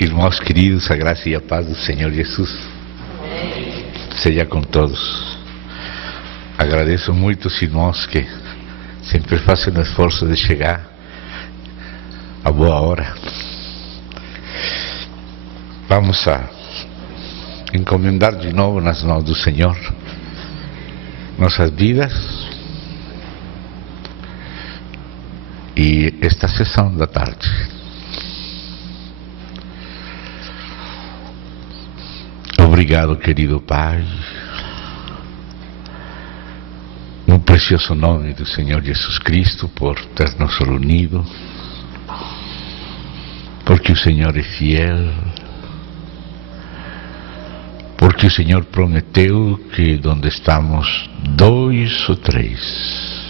Irmãos queridos, a graça e a paz do Senhor Jesus seja com todos. Agradeço muito os irmãos que sempre fazem o esforço de chegar a boa hora. Vamos a encomendar de novo nas mãos do Senhor nossas vidas e esta sessão da tarde. Obrigado, querido Pai, no precioso nome do Senhor Jesus Cristo, por ter nos reunido, porque o Senhor é fiel, porque o Senhor prometeu que onde estamos 2 ou 3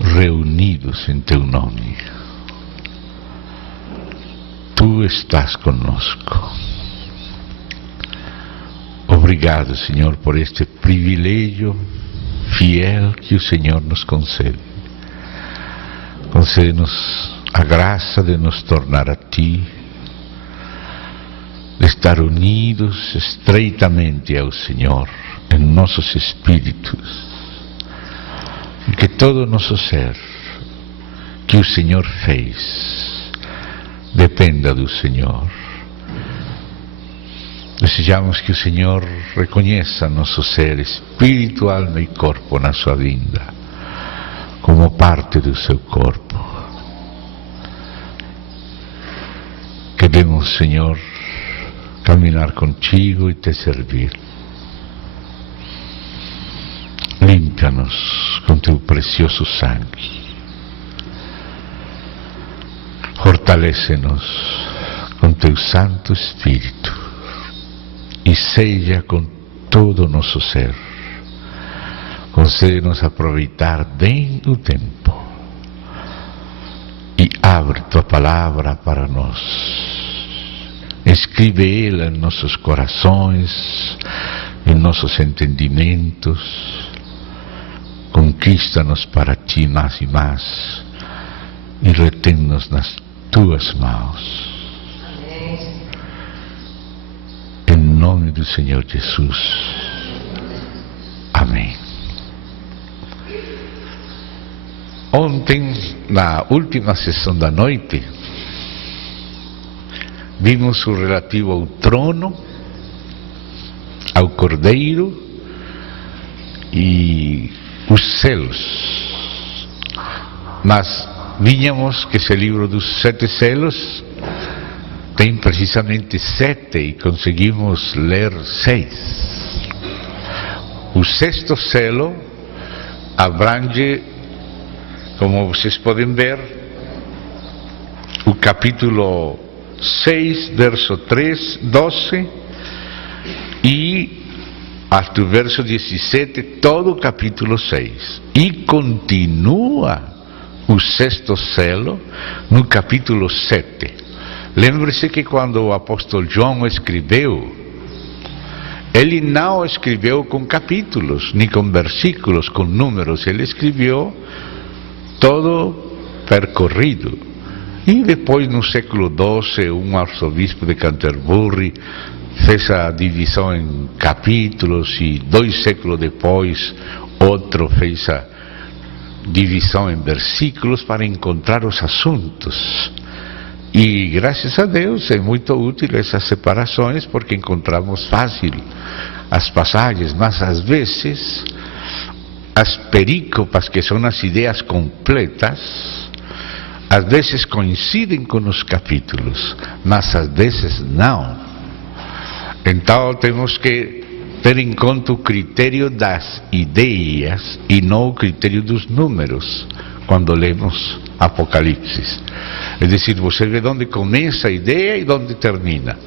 reunidos em Teu nome, Tu estás conosco. Obrigado, Senhor, por este privilégio fiel que o Senhor nos concede. Concede-nos a graça de nos tornar a Ti, de estar unidos estreitamente ao Senhor em nossos espíritos, e que todo nosso ser que o Senhor fez dependa do Senhor. Desejamos que o Senhor reconheça nosso ser, espírito, alma e corpo na sua vinda, como parte do seu corpo. Queremos, Senhor, caminhar contigo e te servir. Limpa-nos com teu precioso sangue. Fortalece-nos com teu Santo Espírito. E seja com todo o nosso ser. Concede-nos aproveitar bem o tempo. E abre tua palavra para nós. Escreve ela em nossos corações, em nossos entendimentos. Conquista-nos para ti mais e mais. E retém-nos nas tuas mãos. Em nome do Senhor Jesus. Amém. Ontem, na última sessão da noite, vimos o relativo ao trono, ao Cordeiro e os selos. Mas vínhamos que esse livro dos 7 selos tem precisamente 7 e conseguimos ler 6. O 6º selo abrange, como vocês podem ver, o capítulo 6, verso 3, 12 e até o verso 17, todo o capítulo 6. E continua o 6º selo no capítulo 7. Lembre-se que quando o apóstolo João escreveu, ele não escreveu com capítulos, nem com versículos, com números, ele escreveu todo percorrido. E depois, no século XII, um arcebispo de Canterbury fez a divisão em capítulos, e 2 séculos depois, outro fez a divisão em versículos para encontrar os assuntos. E graças a Deus é muito útil essas separações, porque encontramos fácil as passagens, mas às vezes as perícopas, que são as ideias completas, às vezes coincidem com os capítulos, mas às vezes não. Então temos que ter em conta o critério das ideias e não o critério dos números quando lemos Apocalipse. É decir, você vê onde começa a ideia e onde termina.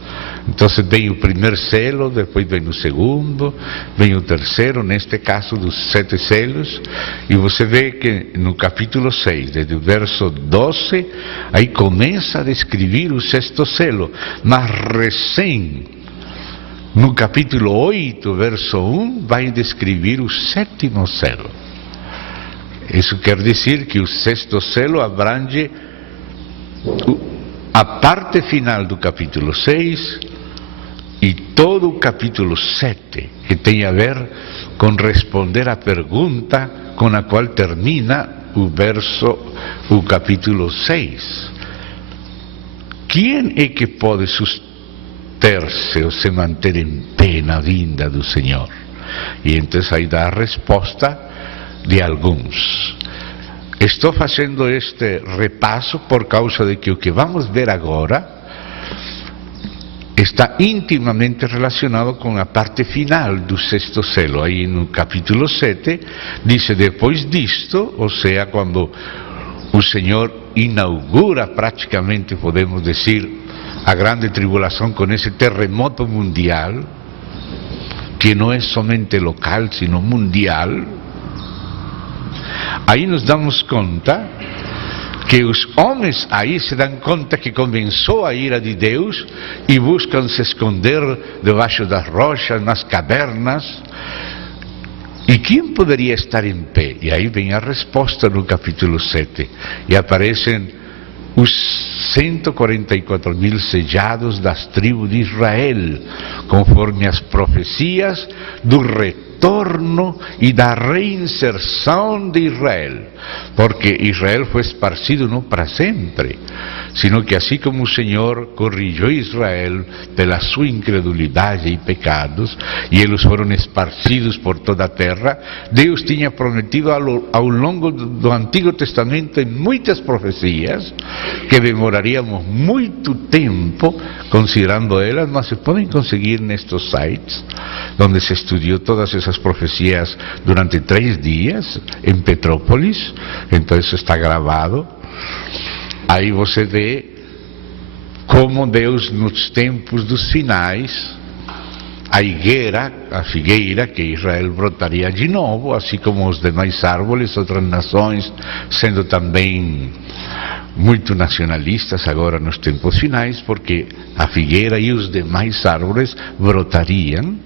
Então vem o primeiro selo, depois vem o segundo, vem o terceiro, neste caso dos 7 selos, e você vê que no capítulo 6, desde o verso 12, aí começa a descrever o 6º selo, mas recém no capítulo 8, verso 1, vai descrever o 7º selo. Isso quer dizer que o 6º selo abrange a parte final do capítulo 6 e todo o capítulo 7, que tem a ver com responder à pergunta com a qual termina o capítulo 6. Quem é que pode suster-se ou se manter em pé na vinda do Senhor? E então aí dá a resposta de alguns. Estou fazendo este repasso por causa de que o que vamos ver agora está intimamente relacionado com a parte final do sexto selo. Aí no capítulo 7 diz: depois disto, ou seja, quando o Senhor inaugura praticamente, podemos dizer, a grande tribulação com esse terremoto mundial, que não é somente local, sino mundial, aí nos damos conta que os homens aí se dão conta que começou a ira de Deus e buscam se esconder debaixo das rochas, nas cavernas. E quem poderia estar em pé? E aí vem a resposta no capítulo 7. E aparecem os 144.000 sejados das tribos de Israel, conforme as profecias do retorno e da reinserção de Israel. Porque Israel foi esparcido não para sempre, sino que assim como o Senhor corrigiu Israel pela sua incredulidade e pecados, e eles foram esparcidos por toda a terra, Deus tinha prometido ao longo do Antigo Testamento, em muitas profecias, que demoraríamos muito tempo considerando elas, mas se podem conseguir nestes sites, onde se estudou todas essas profecias durante 3 dias, em Petrópolis. Então isso está gravado. Aí você vê como Deus, nos tempos dos finais, a figueira, que Israel brotaria de novo, assim como os demais árvores, outras nações, sendo também muito nacionalistas agora nos tempos finais, porque a figueira e os demais árvores brotariam.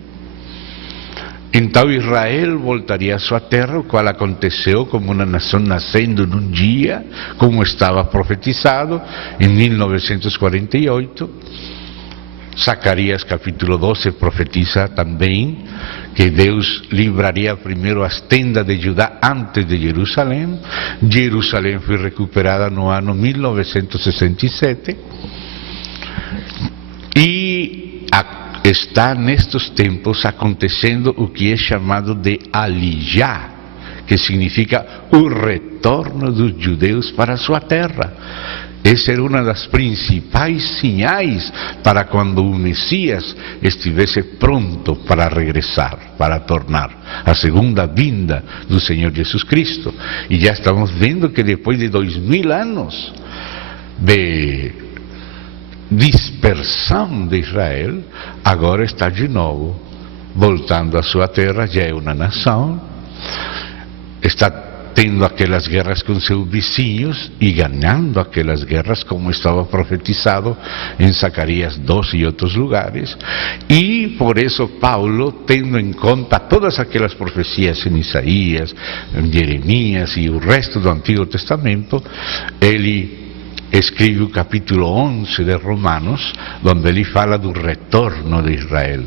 Então Israel voltaria à sua terra, o qual aconteceu como uma nação nascendo num dia, como estava profetizado em 1948. Zacarias capítulo 12 profetiza também que Deus livraria primeiro as tendas de Judá antes de Jerusalém. Jerusalém foi recuperada no ano 1967 e está nestes tempos acontecendo o que é chamado de Aliyah, que significa o retorno dos judeus para a sua terra. Essa era uma das principais sinais para quando o Messias estivesse pronto para regressar, para tornar a segunda vinda do Senhor Jesus Cristo. E já estamos vendo que depois de 2000 anos de dispersão de Israel, agora está de novo voltando à sua terra, já é uma nação, está tendo aquelas guerras com seus vizinhos e ganhando aquelas guerras, como estava profetizado em Zacarias 12 e outros lugares. E por isso Paulo, tendo em conta todas aquelas profecias em Isaías, em Jeremias e o resto do Antigo Testamento, ele escreve o capítulo 11 de Romanos, onde ele fala do retorno de Israel,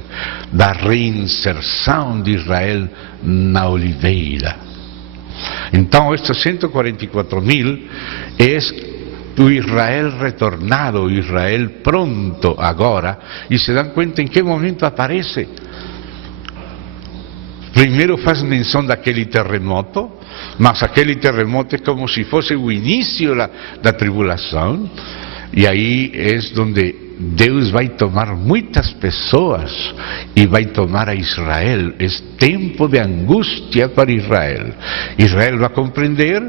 da reinserção de Israel na oliveira. Então, estes 144.000 é o Israel retornado, o Israel pronto agora, e se dão conta em que momento aparece. Primeiro faz menção daquele terremoto, mas aquele terremoto é como se fosse o início da tribulação, e aí é onde Deus vai tomar muitas pessoas e vai tomar a Israel. É tempo de angústia para Israel. Israel vai compreender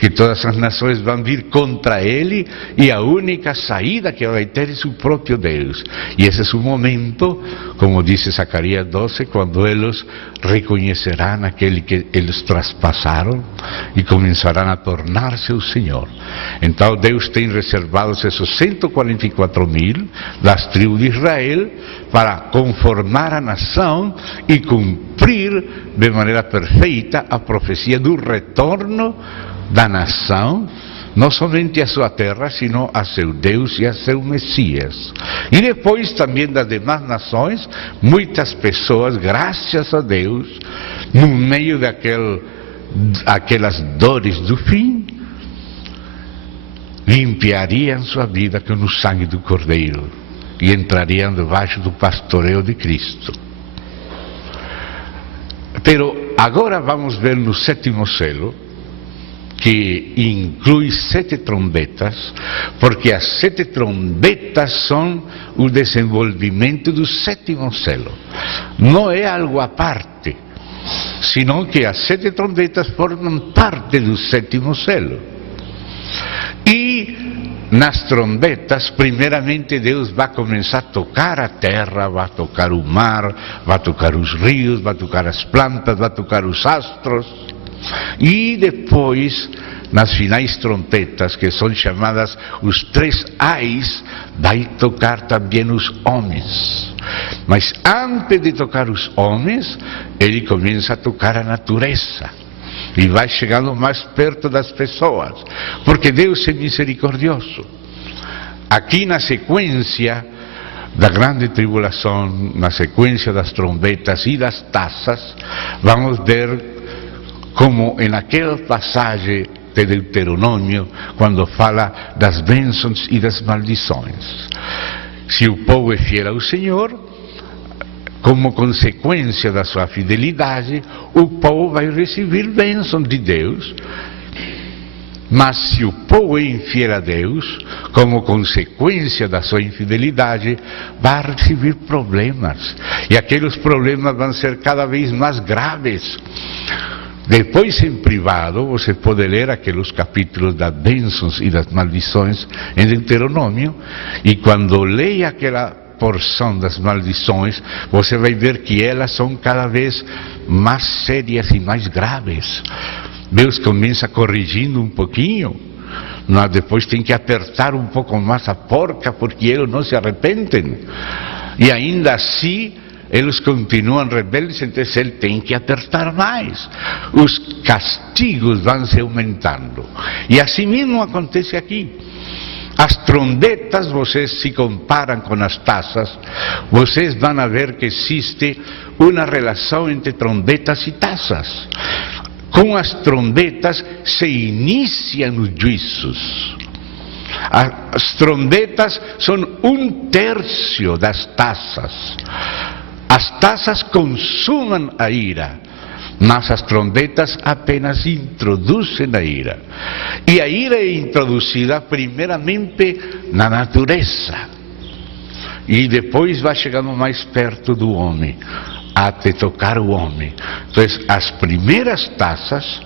que todas as nações vão vir contra ele e a única saída que vai ter é o próprio Deus. E esse é o momento, como diz Zacarias 12, quando eles reconhecerão aquele que eles traspassaram e começarão a tornar-se o Senhor. Então Deus tem reservado esses 144.000 das tribos de Israel para conformar a nação e cumprir de maneira perfeita a profecia do retorno da nação não somente a sua terra, sino a seu Deus e a seu Messias. E depois também das demais nações, muitas pessoas, graças a Deus, no meio daquelas dores do fim, limpiariam sua vida com o sangue do Cordeiro e entrariam debaixo do pastoreio de Cristo. Pero agora vamos ver no sétimo selo, que inclui 7 trombetas, porque as 7 trombetas são o desenvolvimento do sétimo selo. Não é algo à parte, senão que as 7 trombetas formam parte do sétimo selo. E nas trombetas, primeiramente Deus vai começar a tocar a terra, vai tocar o mar, vai tocar os rios, vai tocar as plantas, vai tocar os astros. E depois, nas finais trompetas, que são chamadas os 3 ais, vai tocar também os homens. Mas antes de tocar os homens, ele começa a tocar a natureza. E vai chegando mais perto das pessoas, porque Deus é misericordioso. Aqui na sequência da grande tribulação, na sequência das trombetas e das taças, vamos ver como naquela passagem de Deuteronômio, quando fala das bênçãos e das maldições. Se o povo é fiel ao Senhor, como consequência da sua fidelidade, o povo vai receber bênção de Deus. Mas se o povo é infiel a Deus, como consequência da sua infidelidade, vai receber problemas. E aqueles problemas vão ser cada vez mais graves. Depois, em privado, você pode ler aqueles capítulos das bênçãos e das maldições em Deuteronômio, e quando leia aquela porção das maldições, você vai ver que elas são cada vez mais sérias e mais graves. Deus começa corrigindo um pouquinho, mas depois tem que apertar um pouco mais a porca, porque eles não se arrependem. E ainda assim, eles continuam rebeldes, então ele tem que apertar mais. Os castigos vão se aumentando. E assim mesmo acontece aqui. As trombetas, vocês se comparam com as taças, vocês vão ver que existe uma relação entre trombetas e taças. Com as trombetas se iniciam os juízos. As trombetas são 1/3 das taças. As taças consumem a ira, mas as trombetas apenas introduzem a ira. E a ira é introduzida primeiramente na natureza. E depois vai chegando mais perto do homem, até tocar o homem. Então, as primeiras taças,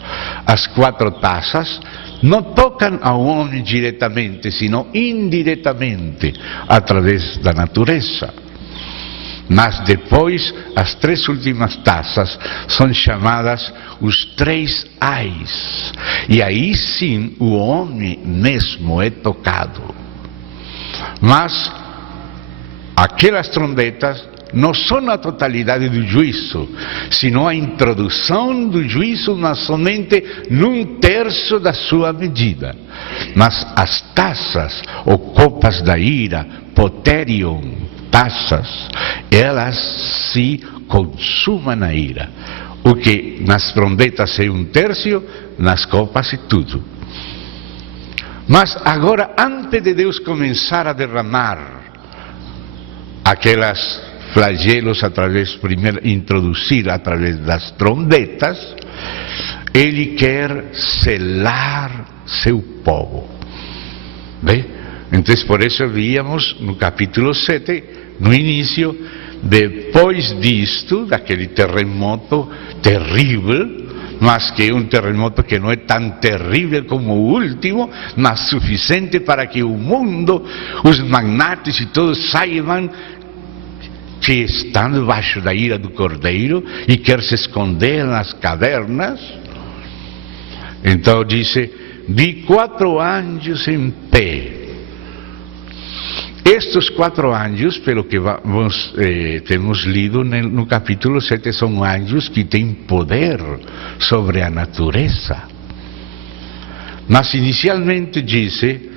as 4 taças, não tocam ao homem diretamente, sino indiretamente, através da natureza. Mas depois, as 3 últimas taças são chamadas os 3 ais. E aí sim, o homem mesmo é tocado. Mas aquelas trombetas não são a totalidade do juízo, sino a introdução do juízo, mas somente n'1/3 da sua medida. Mas as taças, ou copas da ira, poterion, taças, elas se consumem a ira. O que nas trombetas é 1/3, nas copas é tudo. Mas agora, antes de Deus começar a derramar aquelas flagelos primeiro introduzir através das trombetas, Ele quer selar seu povo. Bem? Então, por isso víamos no capítulo 7, no início, depois disto, daquele terremoto terrível, mas que é um terremoto que não é tão terrível como o último, mas suficiente para que o mundo, os magnates e todos saibam que estão debaixo da ira do Cordeiro e quer se esconder nas cavernas. Então disse: vi 4 anjos em pé. Estes 4 anjos, pelo que temos lido no capítulo 7, são anjos que têm poder sobre a natureza. Mas inicialmente disse,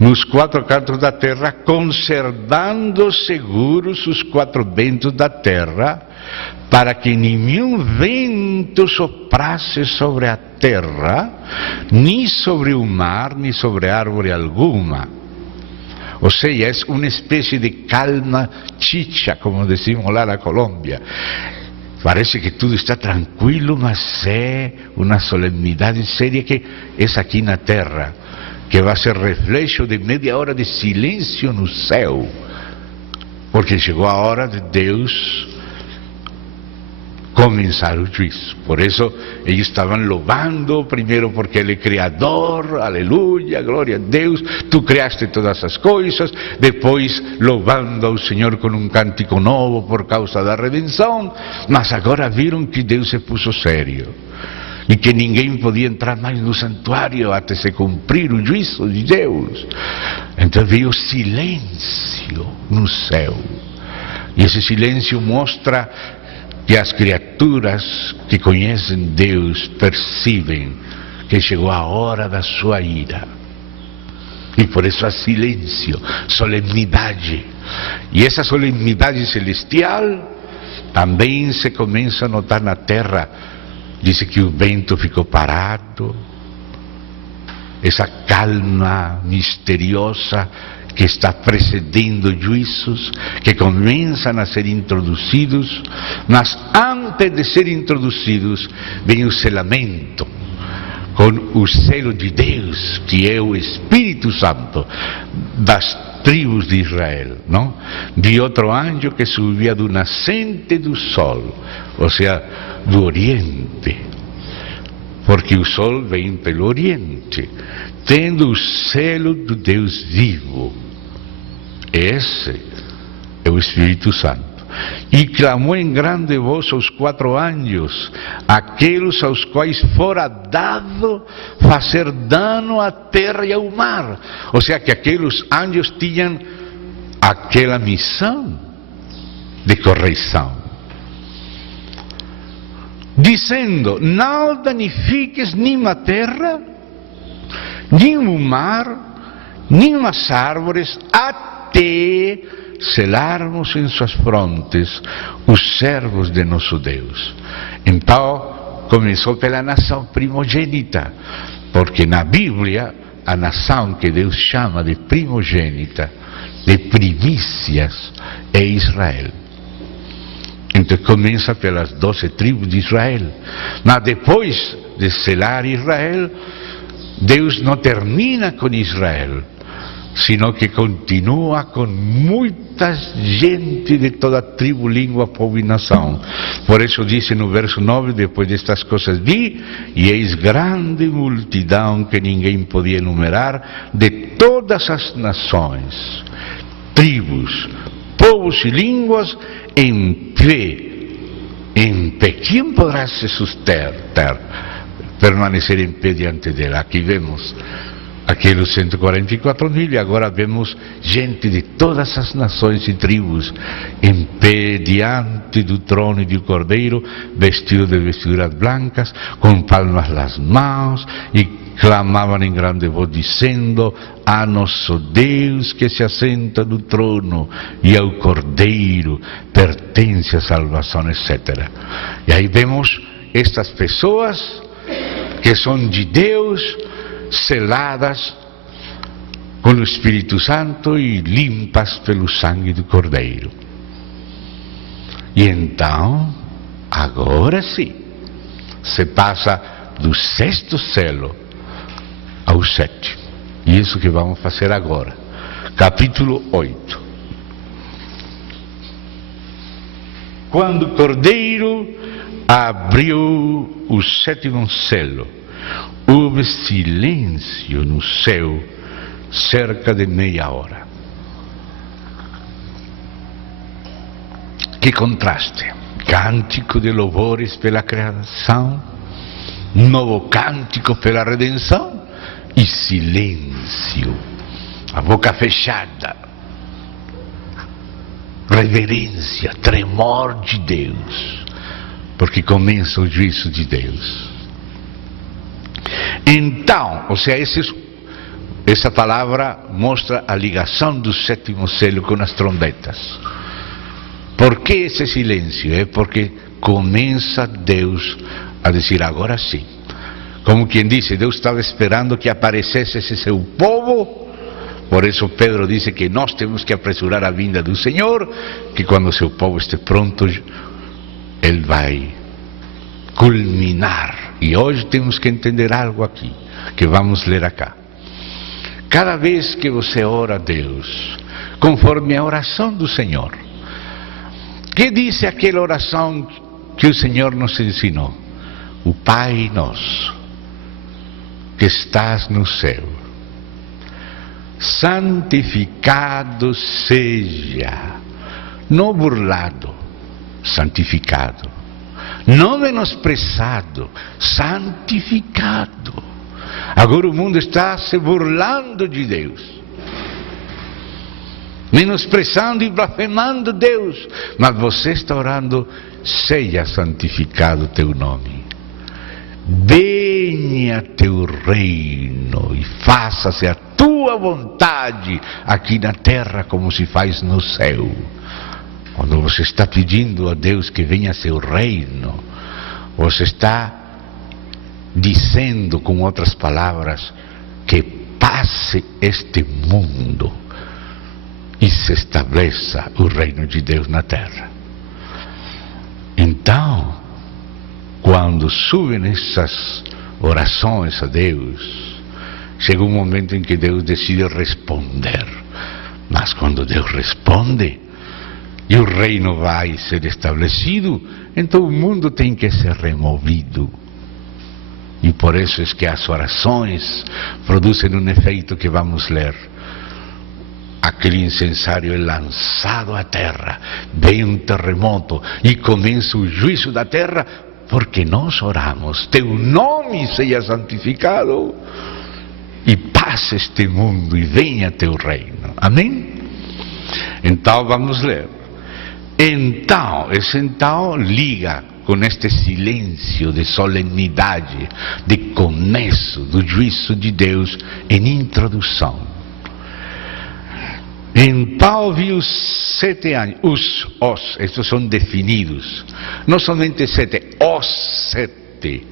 nos 4 cantos da terra, conservando seguros os 4 ventos da terra, para que nenhum vento soprasse sobre a terra, nem sobre o mar, nem sobre árvore alguma. Ou seja, é uma espécie de calma chicha, como decimos lá na Colômbia. Parece que tudo está tranquilo, mas é uma solenidade séria que é aqui na terra, que vai ser reflexo de meia hora de silêncio no céu, porque chegou a hora de Deus começar o juízo. Por isso eles estavam louvando, primeiro porque Ele é Criador, aleluia, glória a Deus, Tu criaste todas as coisas, depois louvando ao Senhor com um cântico novo por causa da redenção, mas agora viram que Deus se puso sério, e que ninguém podia entrar mais no santuário até se cumprir o juízo de Deus. Então veio silêncio no céu, e esse silêncio mostra que as criaturas que conhecem Deus percebem que chegou a hora da sua ira. E por isso há silêncio, solenidade. E essa solenidade celestial também se começa a notar na terra. Diz que o vento ficou parado, essa calma misteriosa que está precedendo juízos, que começam a ser introduzidos, mas antes de ser introduzidos, vem o selamento, com o selo de Deus, que é o Espírito Santo, das tribos de Israel, não? Vi outro anjo que subia do nascente do sol, ou seja, do Oriente, porque o sol vem pelo Oriente, tendo o selo do Deus vivo. Esse é o Espírito Santo. E clamou em grande voz aos 4 anjos, aqueles aos quais fora dado fazer dano à terra e ao mar. Ou seja, que aqueles anjos tinham aquela missão de correção, dizendo: não danifiques nem a terra, nem o mar, nem as árvores, até selarmos em suas frontes os servos de nosso Deus. Então, começou pela nação primogênita, porque na Bíblia, a nação que Deus chama de primogênita, de primícias, é Israel. Então começa pelas 12 tribos de Israel. Mas depois de selar Israel, Deus não termina com Israel, sino que continua com muita gente de toda tribo, língua, povo e nação. Por isso diz no verso 9, depois destas coisas vi, e eis grande multidão que ninguém podia enumerar, de todas as nações, tribos, povos e línguas, em pé. Quem poderá se sustentar, permanecer em pé diante dela? Aqui vemos aqueles 144 mil, e agora vemos gente de todas as nações e tribos em pé diante do trono e do Cordeiro, vestido de vestiduras blancas, com palmas nas mãos, e clamavam em grande voz, dizendo: a nosso Deus que se assenta no trono e ao Cordeiro pertence a salvação, etc. E aí vemos estas pessoas que são de Deus, seladas com o Espírito Santo e limpas pelo sangue do Cordeiro. E então, agora sim, se passa do 6º selo ao 7º. E isso que vamos fazer agora. Capítulo 8. Quando o Cordeiro abriu o 7º selo, houve silêncio no céu cerca de meia hora. Que contraste! Cântico de louvores pela criação, novo cântico pela redenção, e silêncio, a boca fechada, reverência, tremor de Deus, porque começa o juízo de Deus. Então, ou seja, essa palavra mostra a ligação do sétimo selo com as trombetas. Por que esse silêncio? É porque começa Deus a dizer, agora sim. Como quem disse, Deus estava esperando que aparecesse esse seu povo. Por isso Pedro disse que nós temos que apressurar a vinda do Senhor, que quando o seu povo esteja pronto, Ele vai culminar. E hoje temos que entender algo aqui, que vamos ler acá. Cada vez que você ora a Deus, conforme a oração do Senhor, que diz aquela oração que o Senhor nos ensinou? O Pai nosso, que estás no céu, santificado seja, não burlado, santificado, não menosprezado, santificado. Agora o mundo está se burlando de Deus, menosprezando e blasfemando Deus, mas você está orando, seja santificado teu nome, venha teu reino e faça-se a tua vontade aqui na terra como se faz no céu. Quando você está pedindo a Deus que venha seu reino, você está dizendo, com outras palavras, que passe este mundo e se estabeleça o reino de Deus na terra. Então, quando subem essas orações a Deus, chega um momento em que Deus decide responder. Mas quando Deus responde e o reino vai ser estabelecido, então o mundo tem que ser removido. E por isso é que as orações produzem um efeito que vamos ler. Aquele incensário é lançado à terra, vem um terremoto e começa o juízo da terra, porque nós oramos, teu nome seja santificado e passe este mundo e venha teu reino. Amém? Então vamos ler. Então, esse então liga com este silêncio de solenidade, de começo do juízo de Deus em introdução. Então viu 7 anjos, estes são definidos, não somente 7, os 7,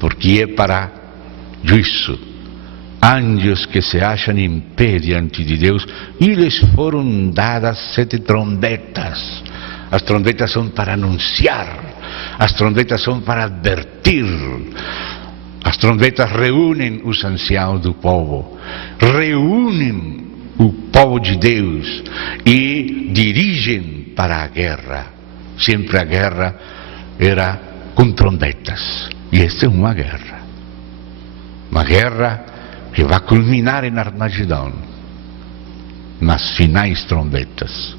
porque é para juízo. Anjos que se acham em pé diante de Deus, e lhes foram dadas 7 trombetas. As trombetas são para anunciar, as trombetas são para advertir. As trombetas reúnem os anciãos do povo, reúnem o povo de Deus e dirigem para a guerra. Sempre a guerra era com trombetas, e esta é uma guerra que vai culminar em Armagedon, nas finais trombetas.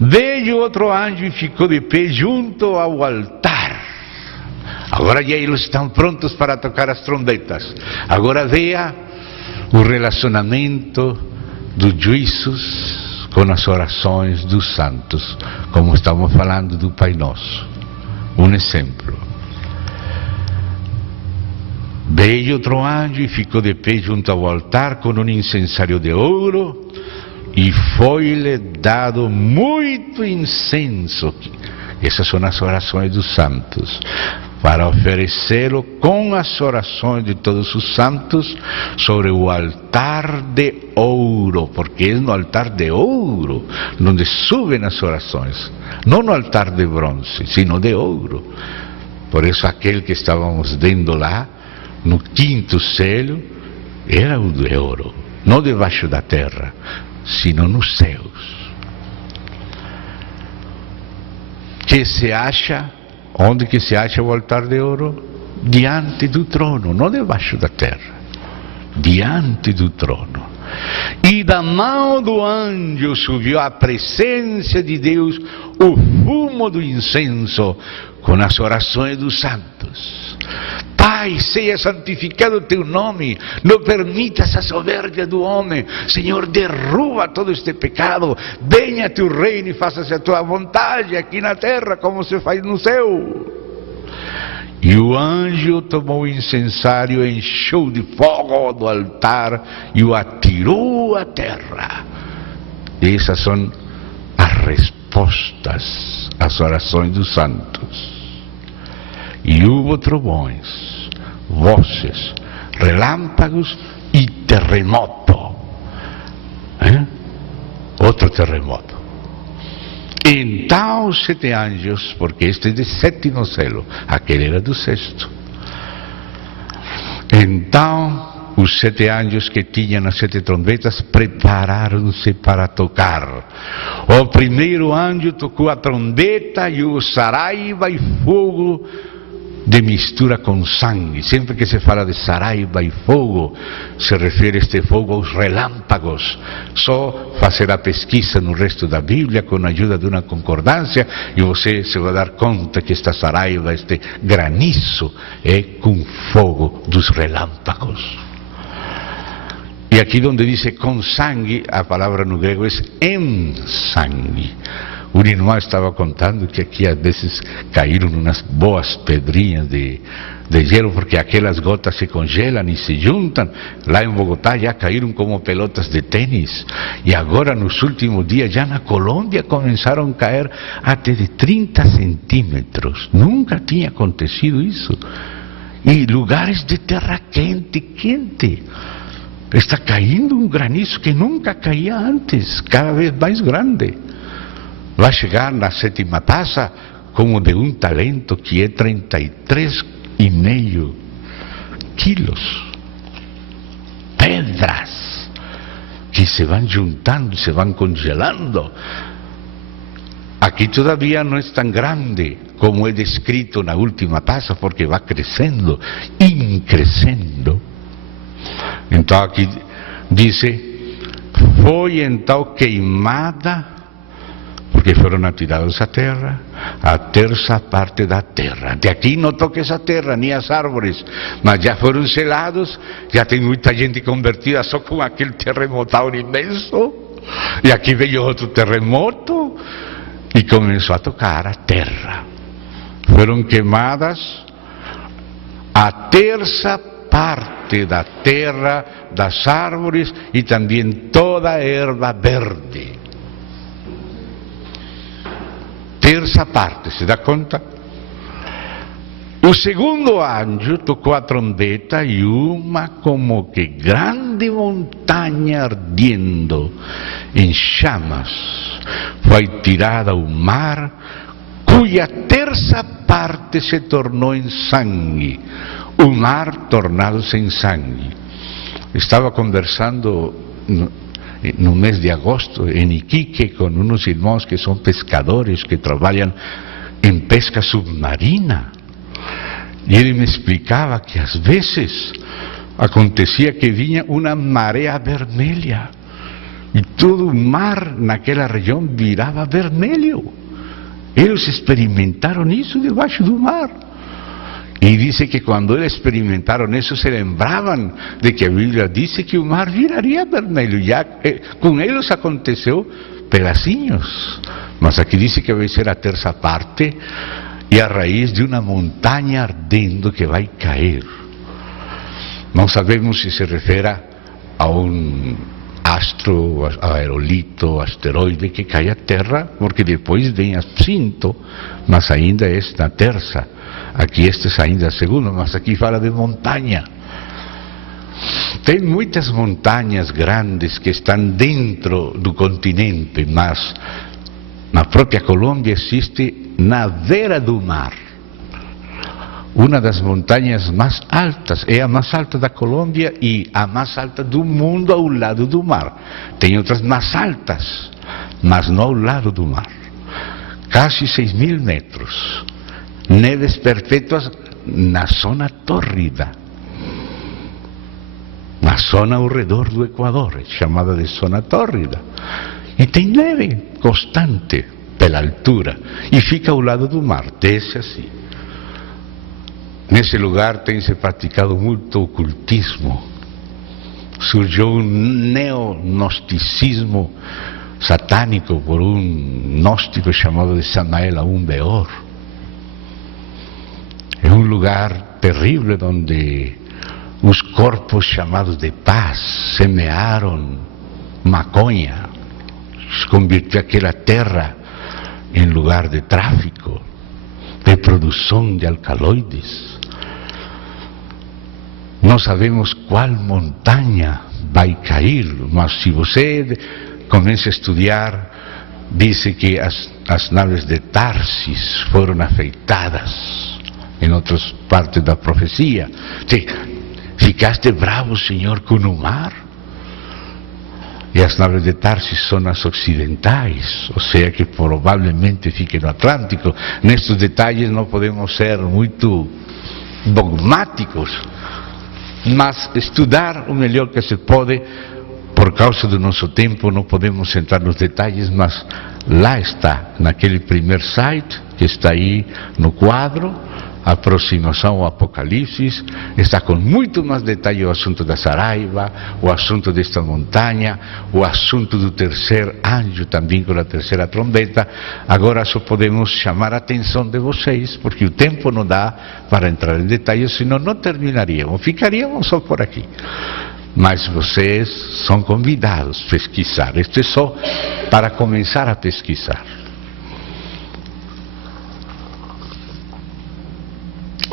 Veio outro anjo e ficou de pé junto ao altar. Agora já eles estão prontos para tocar as trombetas. Agora veja o relacionamento dos juízos com as orações dos santos, como estamos falando do Pai Nosso. Um exemplo. Veio outro anjo e ficou de pé junto ao altar com um incensário de ouro, e foi-lhe dado muito incenso. Essas são as orações dos santos, para oferecê-lo com as orações de todos os santos sobre o altar de ouro, porque é no altar de ouro onde subem as orações, não no altar de bronze, sino de ouro. Por isso aquele que estávamos vendo lá, no 5º selo, era o de ouro, não debaixo da terra, sino nos céus. Que se acha, onde que se acha o altar de ouro? Diante do trono, não debaixo da terra, diante do trono. E da mão do anjo subiu à presença de Deus o fumo do incenso com as orações dos santos. Pai, seja santificado o teu nome, não permitas a soberba do homem. Senhor, derruba todo este pecado, venha teu reino e faça-se a tua vontade aqui na terra como se faz no céu. E o anjo tomou o incensário, encheu de fogo do altar e o atirou à terra. E essas são as respostas às orações dos santos. E houve trovões, vozes, relâmpagos e terremoto. Outro terremoto. Então os 7 anjos, porque este é de 7 no céu, aquele era do 6º. Então os 7 anjos que tinham as 7 trombetas prepararam-se para tocar. O primeiro anjo tocou a trombeta e o saraiva e fogo de mistura com sangue. Sempre que se fala de saraiva e fogo, se refere este fogo aos relâmpagos. Só fazer a pesquisa no resto da Bíblia com a ajuda de uma concordância e você se vai dar conta que esta saraiva, este granizo, é com fogo dos relâmpagos. E aqui onde diz com sangue, a palavra no grego é em sangue. O irmão estava contando que aqui às vezes caíram umas boas pedrinhas de gelo, porque aquelas gotas se congelam e se juntam. Lá em Bogotá já caíram como pelotas de tênis. E agora, nos últimos dias, já na Colômbia começaram a cair até de 30 centímetros. Nunca tinha acontecido isso. E lugares de terra quente, quente. Está caindo um granizo que nunca caía antes, cada vez mais grande. Vai chegar na 7ª taça como de um talento que é 33,5 quilos. Pedras que se vão juntando, se vão congelando. Aqui todavía não é tão grande como é descrito na última taça, porque vai crescendo, increscendo. Então aqui diz, foi então queimada, porque foram atirados à terra, a 3ª parte da terra. De aqui não toques a terra, nem as árvores, mas já foram selados, já tem muita gente convertida só com aquele terremotal imenso. E aqui veio outro terremoto e começou a tocar a terra. Foram queimadas a 3ª parte da terra, das árvores e também toda a erva verde. 3ª parte, se dá conta? O segundo anjo tocou a trombeta e uma como que grande montanha ardendo em chamas foi tirada ao mar, cuja 3ª parte se tornou em sangue, o mar tornado-se em sangue. Estava conversando no mês de agosto em Iquique com uns irmãos que são pescadores, que trabalham em pesca submarina, e ele me explicava que às vezes acontecia que vinha uma maré vermelha e todo o mar naquela região virava vermelho. Eles experimentaram isso debaixo do mar. E disse que quando eles experimentaram isso, se lembravam de que a Bíblia disse que o mar viraria vermelho. Já com eles aconteceu pedacinhos. Mas aqui diz que vai ser a 3ª parte e a raiz de uma montanha ardendo que vai cair. Não sabemos se se refere a um astro, aerolito, asteroide que cai à Terra, porque depois vem a 5, mas ainda é na 3ª. Aqui este é ainda a 2ª, mas aqui fala de montanha. Tem muitas montanhas grandes que estão dentro do continente, mas na própria Colômbia existe na beira do mar. Uma das montanhas mais altas, é a mais alta da Colômbia e a mais alta do mundo ao lado do mar. Tem outras mais altas, mas não ao lado do mar. Quase 6.000 metros. Neves perpétuas na zona tórrida. Na zona ao redor do Equador, chamada de zona tórrida. E tem neve constante pela altura. E fica ao lado do mar, desce assim. Nesse lugar tem se praticado muito ocultismo. Surgiu um neognosticismo satânico por um gnóstico chamado de Samael Aún Weor. É um lugar terrível onde os corpos chamados de paz semearam maconha, se convirtiu aquela terra em lugar de tráfico, de produção de alcaloides. Não sabemos qual montanha vai cair, mas se você começa a estudar, diz que as naves de Tarsis foram afetadas em outras partes da profecia. Ficaste bravo, Senhor, com o mar? E as naves de Tarsis são as ocidentais, ou seja, que provavelmente fiquem no Atlântico. Nestes detalhes não podemos ser muito dogmáticos, mas estudar o melhor que se pode. Por causa do nosso tempo não podemos entrar nos detalhes, mas lá está, naquele primeiro site, que está aí no quadro, aproximação ao Apocalipse, está com muito mais detalhe o assunto da Saraiva, o assunto desta montanha, o assunto do terceiro anjo também com a terceira trombeta. Agora só podemos chamar a atenção de vocês, porque o tempo não dá para entrar em detalhes, senão não terminaríamos, ficaríamos só por aqui. Mas vocês são convidados a pesquisar. Isto é só para começar a pesquisar.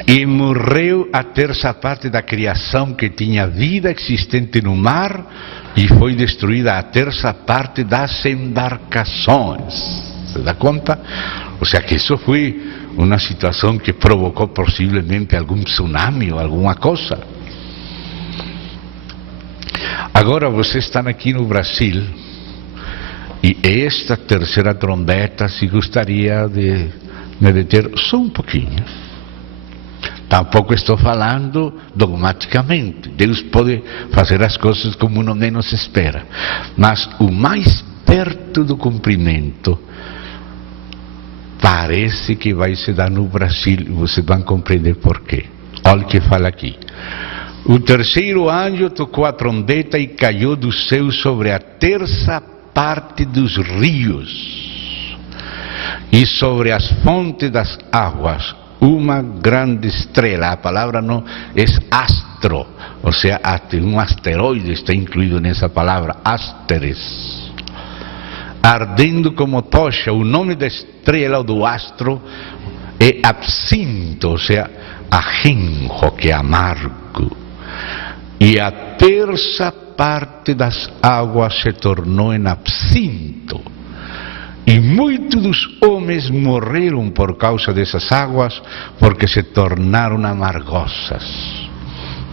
E morreu a terça parte da criação que tinha vida existente no mar, e foi destruída a terça parte das embarcações. Se dá conta? Ou seja, que isso foi uma situação que provocou possivelmente algum tsunami ou alguma coisa. Agora vocês estão aqui no Brasil, e esta terceira trombeta se gostaria de me deter só um pouquinho. Tampouco estou falando dogmaticamente. Deus pode fazer as coisas como uno menos espera. Mas o mais perto do cumprimento parece que vai se dar no Brasil, e vocês vão compreender por quê. Olha o que fala aqui. O terceiro anjo tocou a trombeta e caiu do céu sobre a terça parte dos rios e sobre as fontes das águas uma grande estrela. A palavra não é astro, ou seja, um asteroide está incluído nessa palavra, asteres, ardendo como tocha. O nome da estrela ou do astro é absinto, ou seja, ajenjo, que é amargo. E a terça parte das águas se tornou em absinto. E muitos dos homens morreram por causa dessas águas, porque se tornaram amargosas.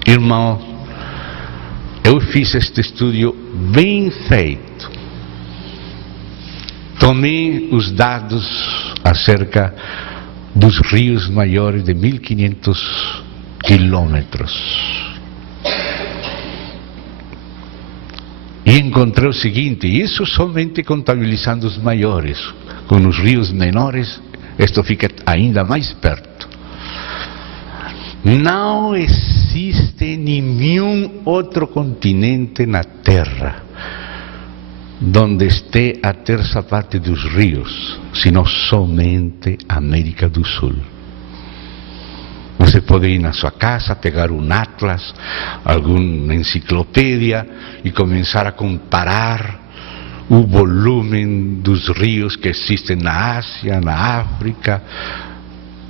Irmão, eu fiz este estudo bem feito. Tomei os dados acerca dos rios maiores de 1.500 quilômetros. E encontrei o seguinte: isso somente contabilizando os maiores. Com os rios menores, isto fica ainda mais perto. Não existe nenhum outro continente na Terra donde esté a terça parte dos rios, senão somente a América do Sul. Você pode ir na sua casa, pegar um atlas, alguma enciclopédia e começar a comparar o volume dos rios que existem na Ásia, na África,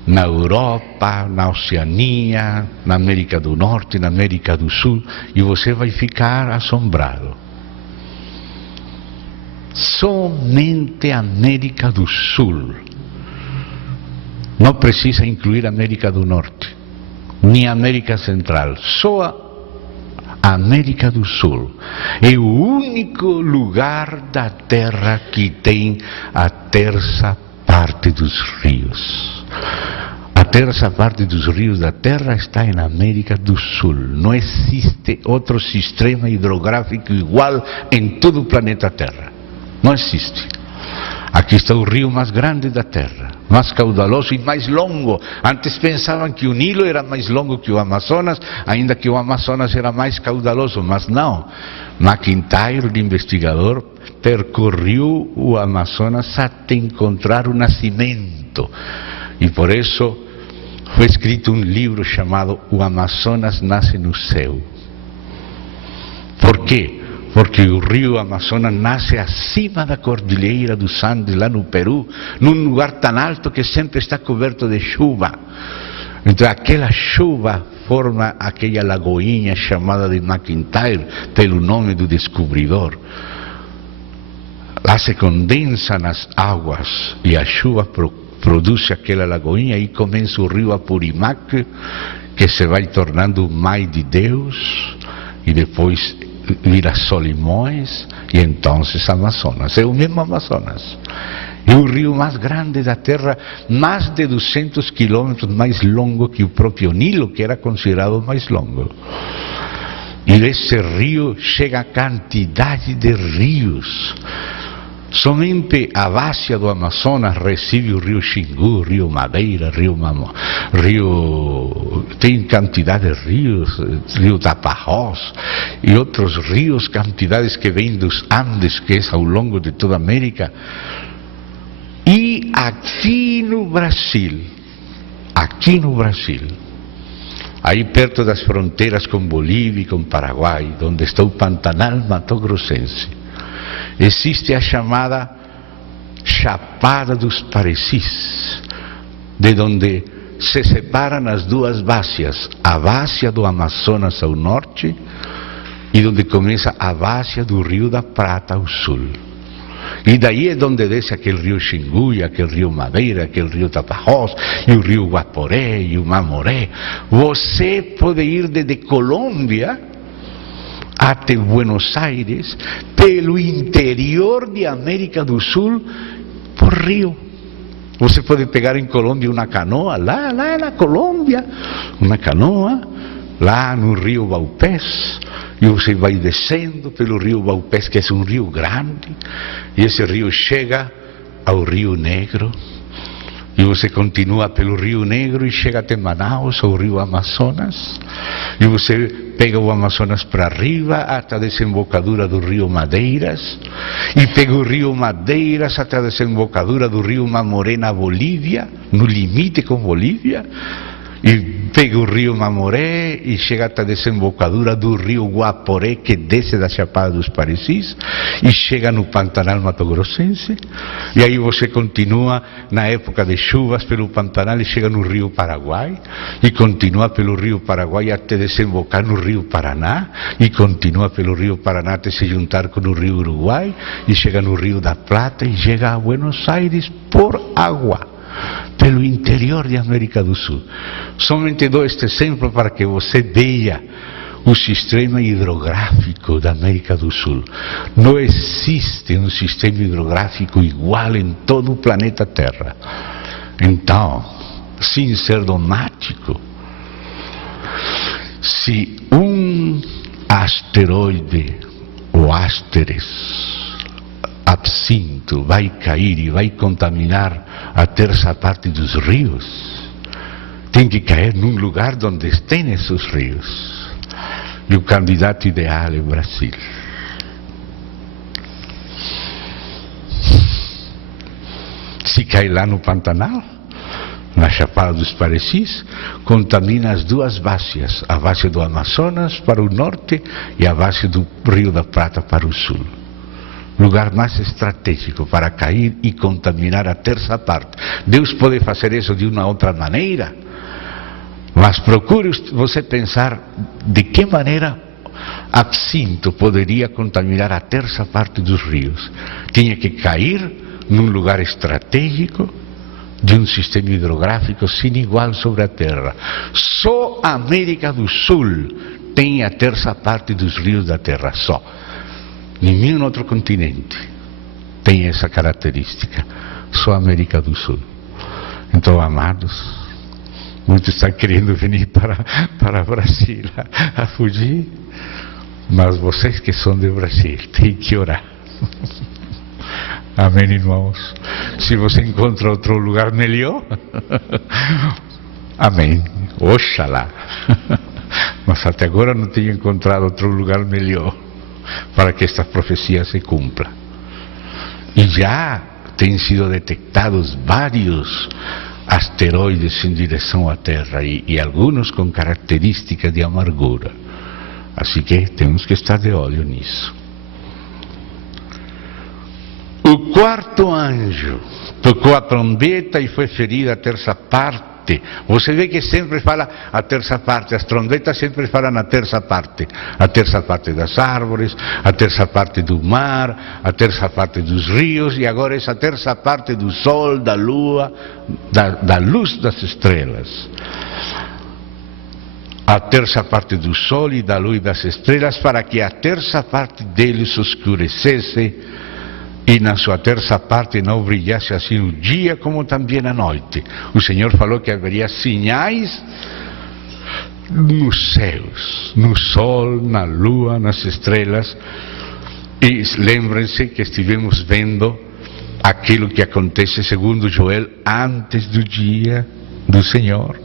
na Europa, na Oceania, na América do Norte, na América do Sul, e você vai ficar assombrado. Somente a América do Sul. Não precisa incluir a América do Norte, nem a América Central, só a América do Sul. É o único lugar da Terra que tem a terça parte dos rios. A terça parte dos rios da Terra está na América do Sul. Não existe outro sistema hidrográfico igual em todo o planeta Terra. Não existe. Aqui está o rio mais grande da Terra, mais caudaloso e mais longo. Antes pensavam que o Nilo era mais longo que o Amazonas, ainda que o Amazonas era mais caudaloso, mas não. McIntyre, o investigador, percorreu o Amazonas até encontrar o nascimento. E por isso foi escrito um livro chamado O Amazonas Nasce no Céu. Por quê? Porque o rio Amazonas nasce acima da Cordilheira dos Andes, lá no Peru, num lugar tão alto que sempre está coberto de chuva. Então aquela chuva forma aquela lagoinha chamada de McIntyre, pelo nome do descobridor. Lá se condensa nas águas e a chuva produz aquela lagoinha e começa o rio Apurimac, que se vai tornando o Mai de Deus e depois vira Solimões e então Amazonas. É o mesmo Amazonas. É o rio mais grande da Terra, mais de 200 quilômetros mais longo que o próprio Nilo, que era considerado mais longo. E desse rio chega a quantidade de rios. Somente a bacia do Amazonas recebe o rio Xingu, rio Madeira, tem quantidade de rios, rio Tapajós e outros rios, quantidades que vêm dos Andes, que é ao longo de toda a América. E aqui no Brasil, aí perto das fronteiras com Bolívia e com Paraguai, onde está o Pantanal Mato-Grossense, existe a chamada Chapada dos Parecis, de onde se separam as duas bácias, a bácia do Amazonas ao norte e onde começa a bácia do Rio da Prata ao sul. E daí é onde desce aquele rio Xingu, aquele rio Madeira, aquele rio Tapajós, e o rio Guaporé, e o Mamoré. Você pode ir desde Colômbia até Buenos Aires, pelo interior de América do Sul, por rio. Você pode pegar em Colômbia uma canoa, lá na Colômbia, uma canoa, lá no rio Baupés, e você vai descendo pelo rio Baupés, que é um rio grande, e esse rio chega ao Rio Negro, e você continua pelo Rio Negro e chega até Manaus, ao rio Amazonas, e você pega o Amazonas para arriba até a desembocadura do rio Madeiras, e pega o rio Madeiras até a desembocadura do rio Mamoré na Bolívia, no limite com Bolívia, e pega o rio Mamoré e chega até a desembocadura do rio Guaporé, que desce da Chapada dos Parecis e chega no Pantanal Mato-Grossense, e aí você continua na época de chuvas pelo Pantanal e chega no rio Paraguai, e continua pelo rio Paraguai até desembocar no rio Paraná, e continua pelo rio Paraná até se juntar com o rio Uruguai, e chega no rio da Plata e chega a Buenos Aires por água, pelo interior de América do Sul. Somente dou este exemplo para que você veja o sistema hidrográfico da América do Sul. Não existe um sistema hidrográfico igual em todo o planeta Terra. Então, sem ser dogmático, se um asteroide ou Ásteres absinto vai cair e vai contaminar a terça parte dos rios, tem que cair num lugar onde tem esses rios. E o candidato ideal é o Brasil. Se cai lá no Pantanal, na Chapada dos Parecis, contamina as duas bácias, a base do Amazonas para o norte e a base do Rio da Prata para o sul. Lugar mais estratégico para cair e contaminar a terça parte. Deus pode fazer isso de uma outra maneira, mas procure você pensar de que maneira absinto poderia contaminar a terça parte dos rios. Tinha que cair num lugar estratégico de um sistema hidrográfico sem igual sobre a Terra. Só a América do Sul tem a terça parte dos rios da Terra, só. Nenhum outro continente tem essa característica, só a América do Sul. Então, amados, muitos estão querendo vir para o Brasil a fugir, mas vocês que são do Brasil têm que orar. Amém, irmãos? Se você encontra outro lugar melhor, amém, oxalá. Mas até agora não tenho encontrado outro lugar melhor para que esta profecia se cumpla. E já têm sido detectados vários asteroides em direção à Terra e alguns com características de amargura. Assim que temos que estar de olho nisso. O quarto anjo tocou a trombeta e foi ferida a terça parte. Você vê que sempre fala a terça parte, as trombetas sempre falam a terça parte das árvores, a terça parte do mar, a terça parte dos rios, e agora essa terça parte do sol, da lua, da luz das estrelas. A terça parte do sol e da luz das estrelas, para que a terça parte deles oscurecesse e na sua terça parte não brilhasse assim o dia como também a noite. O Senhor falou que haveria sinais nos céus, no sol, na lua, nas estrelas. E lembrem-se que estivemos vendo aquilo que acontece segundo Joel antes do dia do Senhor.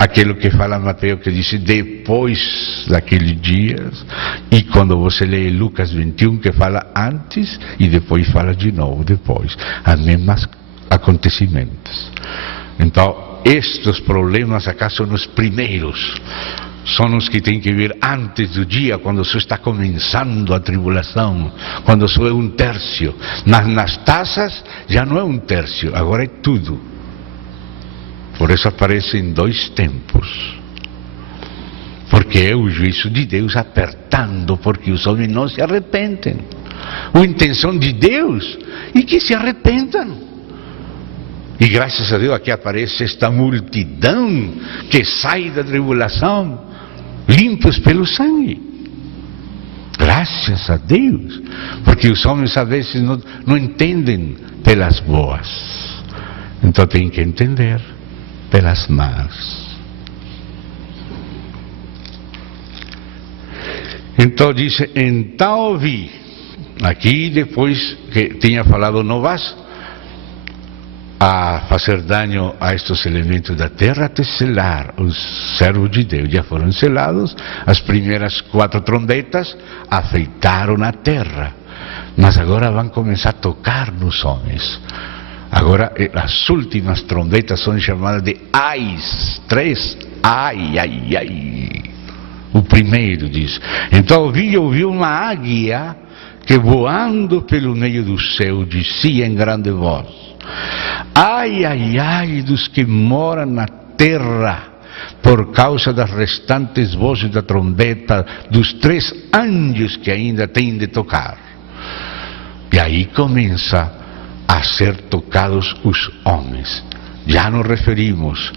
Aquilo que fala Mateus, que diz depois daqueles dias, e quando você lê Lucas 21, que fala antes e depois fala de novo depois, os mesmos acontecimentos. Então, estes problemas acá são os primeiros, são os que têm que vir antes do dia, quando só está começando a tribulação, quando só é um terço. Nas taças já não é um terço, agora é tudo. Por isso aparecem dois tempos. Porque é o juízo de Deus apertando, porque os homens não se arrependem. A intenção de Deus é que se arrependam. E graças a Deus aqui aparece esta multidão que sai da tribulação, limpos pelo sangue. Graças a Deus. Porque os homens às vezes não entendem pelas boas. Então tem que entender pelas más. Então diz, então vi, aqui depois que tinha falado, não vas a fazer dano a estes elementos da terra até selar. Os servos de Deus já foram selados, as primeiras 4 trombetas afetaram a terra, mas agora vão começar a tocar nos homens. Agora, as últimas trombetas são chamadas de ais, 3, ai, ai, ai. O primeiro diz, então ouvi uma águia que voando pelo meio do céu dizia em grande voz, ai, ai, ai dos que moram na terra, por causa das restantes vozes da trombeta dos 3 anjos que ainda têm de tocar. E aí começa a ser tocados os homens. Já nos referimos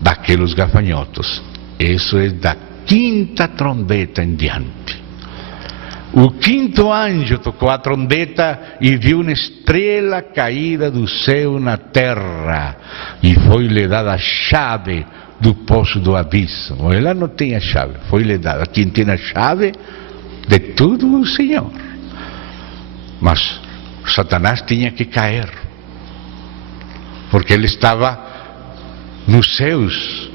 daqueles gafanhotos. Isso é da 5ª trombeta em diante. O 5º anjo tocou a trombeta e viu uma estrela caída do céu na terra, e foi-lhe dada a chave do poço do abismo. Ela não tem a chave, foi-lhe dada. Quem tem a chave de tudo o Senhor. Mas Satanás tinha que cair, porque ele estava nos céus,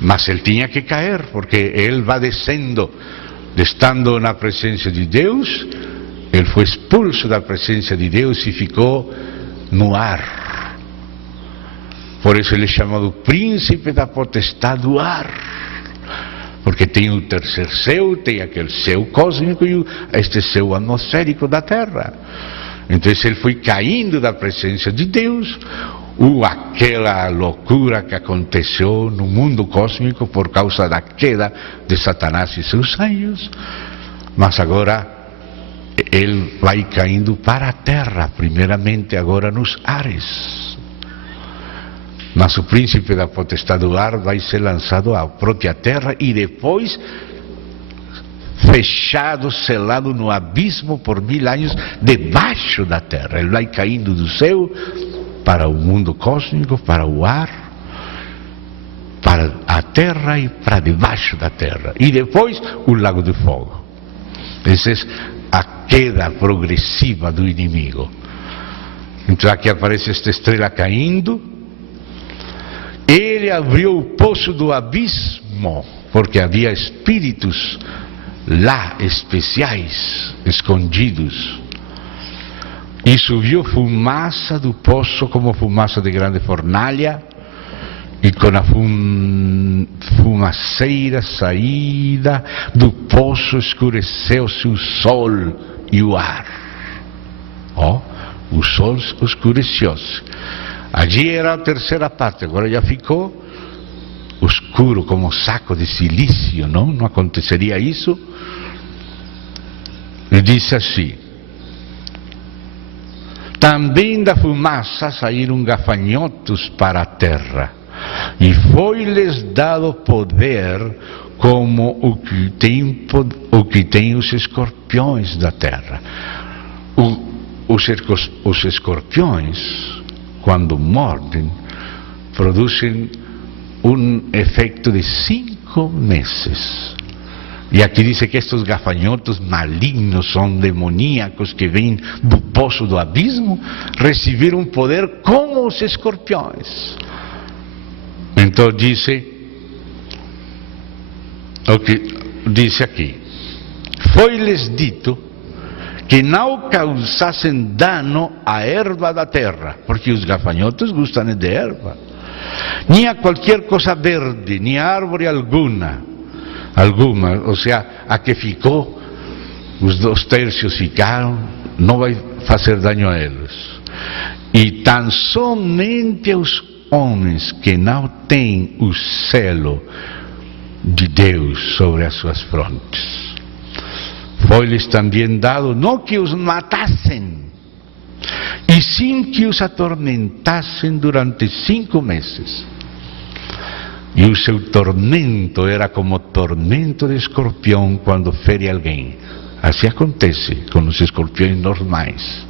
mas ele tinha que cair, porque ele vai descendo, estando na presença de Deus, ele foi expulso da presença de Deus e ficou no ar. Por isso ele é chamado príncipe da potestade do ar, porque tem o terceiro céu, tem aquele céu cósmico e este céu atmosférico da terra. Então ele foi caindo da presença de Deus, aquela loucura que aconteceu no mundo cósmico por causa da queda de Satanás e seus anjos, mas agora ele vai caindo para a terra, primeiramente agora nos ares. Mas o príncipe da potestade do ar vai ser lançado à própria terra e depois fechado, selado no abismo por 1000 anos debaixo da terra. Ele vai caindo do céu para o mundo cósmico, para o ar, para a terra e para debaixo da terra. E depois o lago de fogo. Essa é a queda progressiva do inimigo. Então aqui aparece esta estrela caindo. Ele abriu o poço do abismo, porque havia espíritos lá especiais, escondidos. E subiu fumaça do poço como fumaça de grande fornalha, e com a fumaceira saída do poço escureceu-se o sol e o ar. O sol escureceu-se. Allí era a terceira parte, agora já ficou escuro como saco de silício, não aconteceria isso? E disse assim: também da fumaça saíram gafanhotos para a terra, e foi-lhes dado poder como o que tem os escorpiões da terra. Os escorpiões, quando mordem, produzem efeito de 5 meses. E aqui diz que estes gafanhotos malignos, são demoníacos, que vêm do poço do abismo, receberam poder como os escorpiões. Então disse aqui: foi-lhes dito que não causassem dano à erva da terra, porque os gafanhotos gostam de erva, nem a qualquer coisa verde, nem a árvore alguma, ou seja, a que ficou, os 2/3 ficaram, não vai fazer dano a eles. E tão somente aos homens que não têm o selo de Deus sobre as suas frontes. Foi-lhes também dado não que os matassem, e sim que os atormentassem durante 5 meses. E o seu tormento era como o tormento de escorpião quando fere alguém. Assim acontece com os escorpiões normais.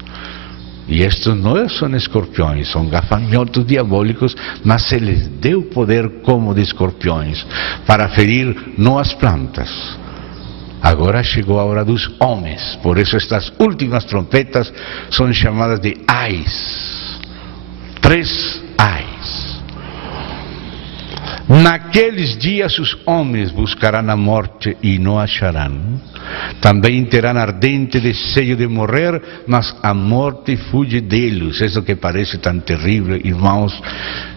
E estes não são escorpiões, são gafanhotos diabólicos, mas se lhes deu poder como de escorpiões, para ferir não as plantas. Agora chegou a hora dos homens, por isso estas últimas trompetas são chamadas de ais. 3 ais. Naqueles dias os homens buscarão a morte e não acharão. Também terão ardente desejo de morrer, mas a morte fuge deles. Isso que parece tão terrível, irmãos,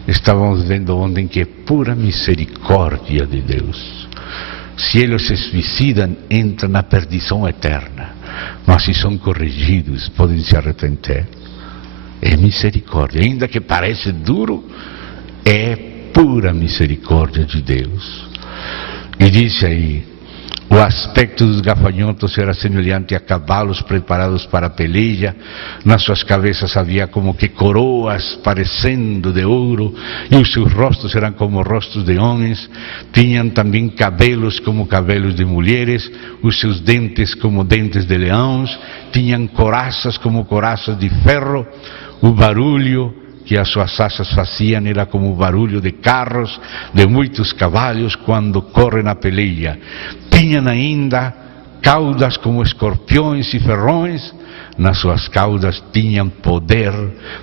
estávamos vendo ontem que é pura misericórdia de Deus. Se eles se suicidam, entram na perdição eterna, mas se são corrigidos, podem se arrepender. É misericórdia, ainda que pareça duro, é pura misericórdia de Deus. E disse aí: o aspecto dos gafanhotos era semelhante a cavalos preparados para a peleja. Nas suas cabeças havia como que coroas parecendo de ouro, e os seus rostos eram como rostos de homens. Tinham também cabelos como cabelos de mulheres, os seus dentes como dentes de leões, tinham coraças como coraças de ferro. O barulho que as suas asas faziam era como o barulho de carros, de muitos cavalos quando correm na peleia. Tinham ainda caudas como escorpiões e ferrões. Nas suas caudas tinham poder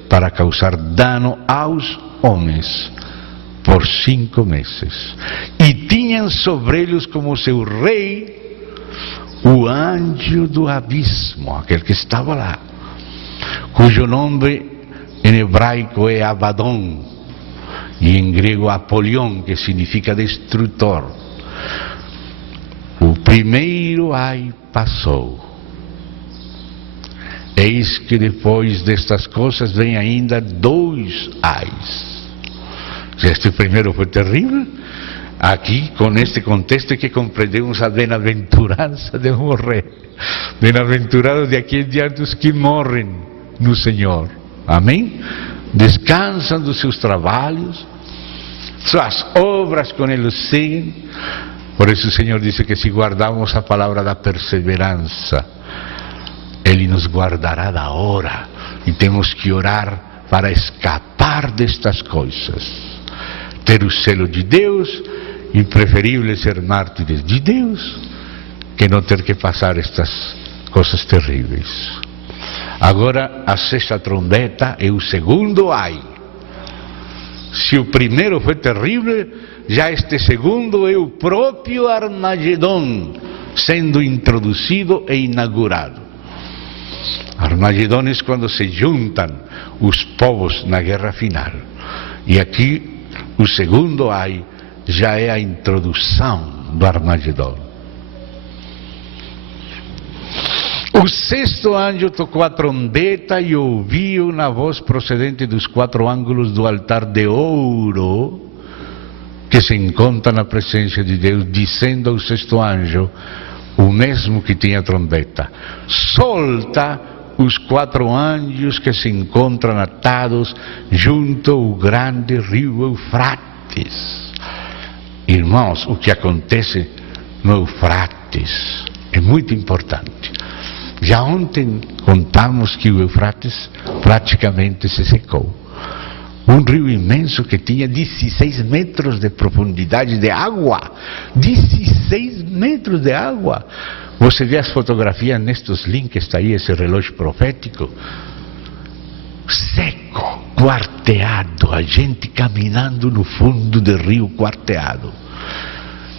para causar dano aos homens por 5 meses. E tinham sobre eles como seu rei o anjo do abismo, aquele que estava lá, cujo nome em hebraico é Abaddon, e em grego Apolion, que significa destrutor. O primeiro ai passou. Eis que depois destas coisas vem ainda 2 ais. Este primeiro foi terrível. Aqui, com este contexto, é que compreendemos a bem-aventurança de morrer. Bem-aventurados de aqui em diante os que morrem no Senhor. Amém? Descansam dos seus trabalhos, suas obras com eles seguem. Por isso o Senhor disse que se guardamos a palavra da perseverança, Ele nos guardará da hora. E temos que orar para escapar destas coisas. Ter o selo de Deus, e preferível ser mártires de Deus, que não ter que passar estas coisas terríveis. Agora, a 6ª trombeta é o segundo ai. Se o primeiro foi terrível, já este segundo é o próprio Armagedon, sendo introduzido e inaugurado. Armagedon é quando se juntam os povos na guerra final. E aqui o segundo ai já é a introdução do Armagedon. O sexto anjo tocou a trombeta e ouvi uma voz procedente dos quatro ângulos do altar de ouro que se encontra na presença de Deus, dizendo ao sexto anjo, o mesmo que tinha a trombeta: solta os quatro anjos que se encontram atados junto ao grande rio Eufrates. Irmãos, o que acontece no Eufrates é muito importante. Já ontem contamos que o Eufrates praticamente se secou. Um rio imenso que tinha 16 metros de profundidade de água. 16 metros de água. Você vê as fotografias nestes links, está aí esse relógio profético. Seco, quarteado, a gente caminhando no fundo do rio quarteado.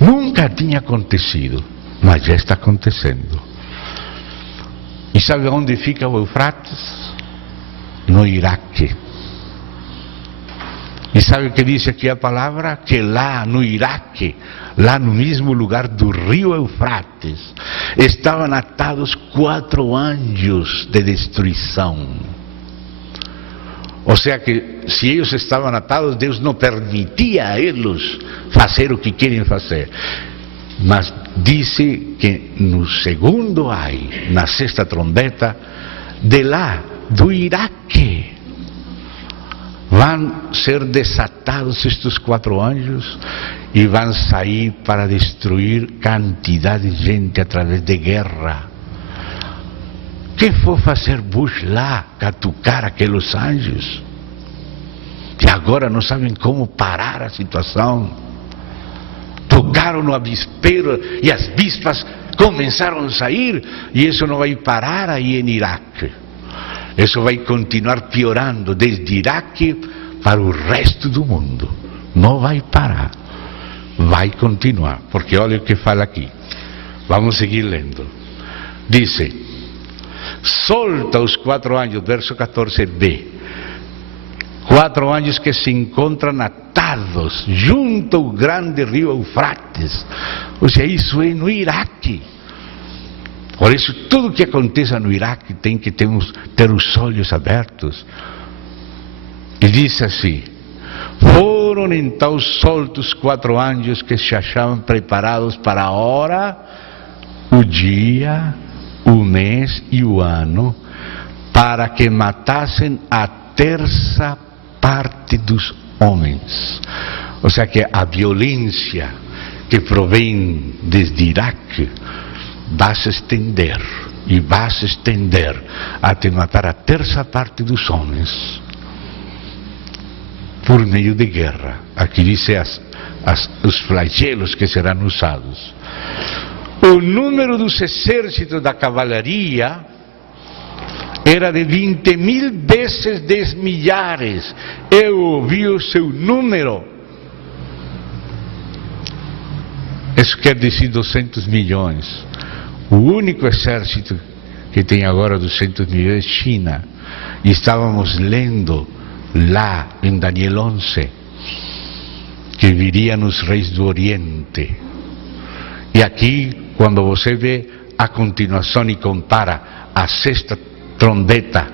Nunca tinha acontecido, mas já está acontecendo. E sabe onde fica o Eufrates? No Iraque. E sabe o que diz aqui a palavra? Que lá no Iraque, lá no mesmo lugar do rio Eufrates, estavam atados 4 anjos de destruição. Ou seja que se eles estavam atados, Deus não permitia a eles fazer o que querem fazer. Mas disse que no segundo ai, na sexta trombeta, de lá, do Iraque, vão ser desatados estes 4 anjos e vão sair para destruir quantidade de gente através de guerra. Que foi fazer Bush lá, catucar aqueles anjos? E agora não sabem como parar a situação. Tocaram no avispero e as bispas começaram a sair, e isso não vai parar aí em Iraque. Isso vai continuar piorando desde Iraque para o resto do mundo. Não vai parar. Vai continuar. Porque olha o que fala aqui. Vamos seguir lendo. Diz: solta os 4 anjos, verso 14b. 4 anjos que se encontram atados junto ao grande rio Eufrates. Ou seja, isso é no Iraque. Por isso, tudo que aconteça no Iraque tem que ter os olhos abertos. E diz assim: foram então soltos 4 anjos que se achavam preparados para a hora, o dia, o mês e o ano, para que matassem a terça parte dos homens. Ou seja, que a violência que provém desde Iraque vai se estender, e vai se estender até matar a terça parte dos homens por meio de guerra. Aqui diz os flagelos que serão usados. O número dos exércitos da cavalaria era de 20.000 vezes 10 milhares. Eu ouvi o seu número. Isso quer dizer 200 milhões. O único exército que tem agora 200 milhões é China. E estávamos lendo lá em Daniel 11 que viriam os reis do Oriente. E aqui, quando você vê a continuação e compara a sexta trombeta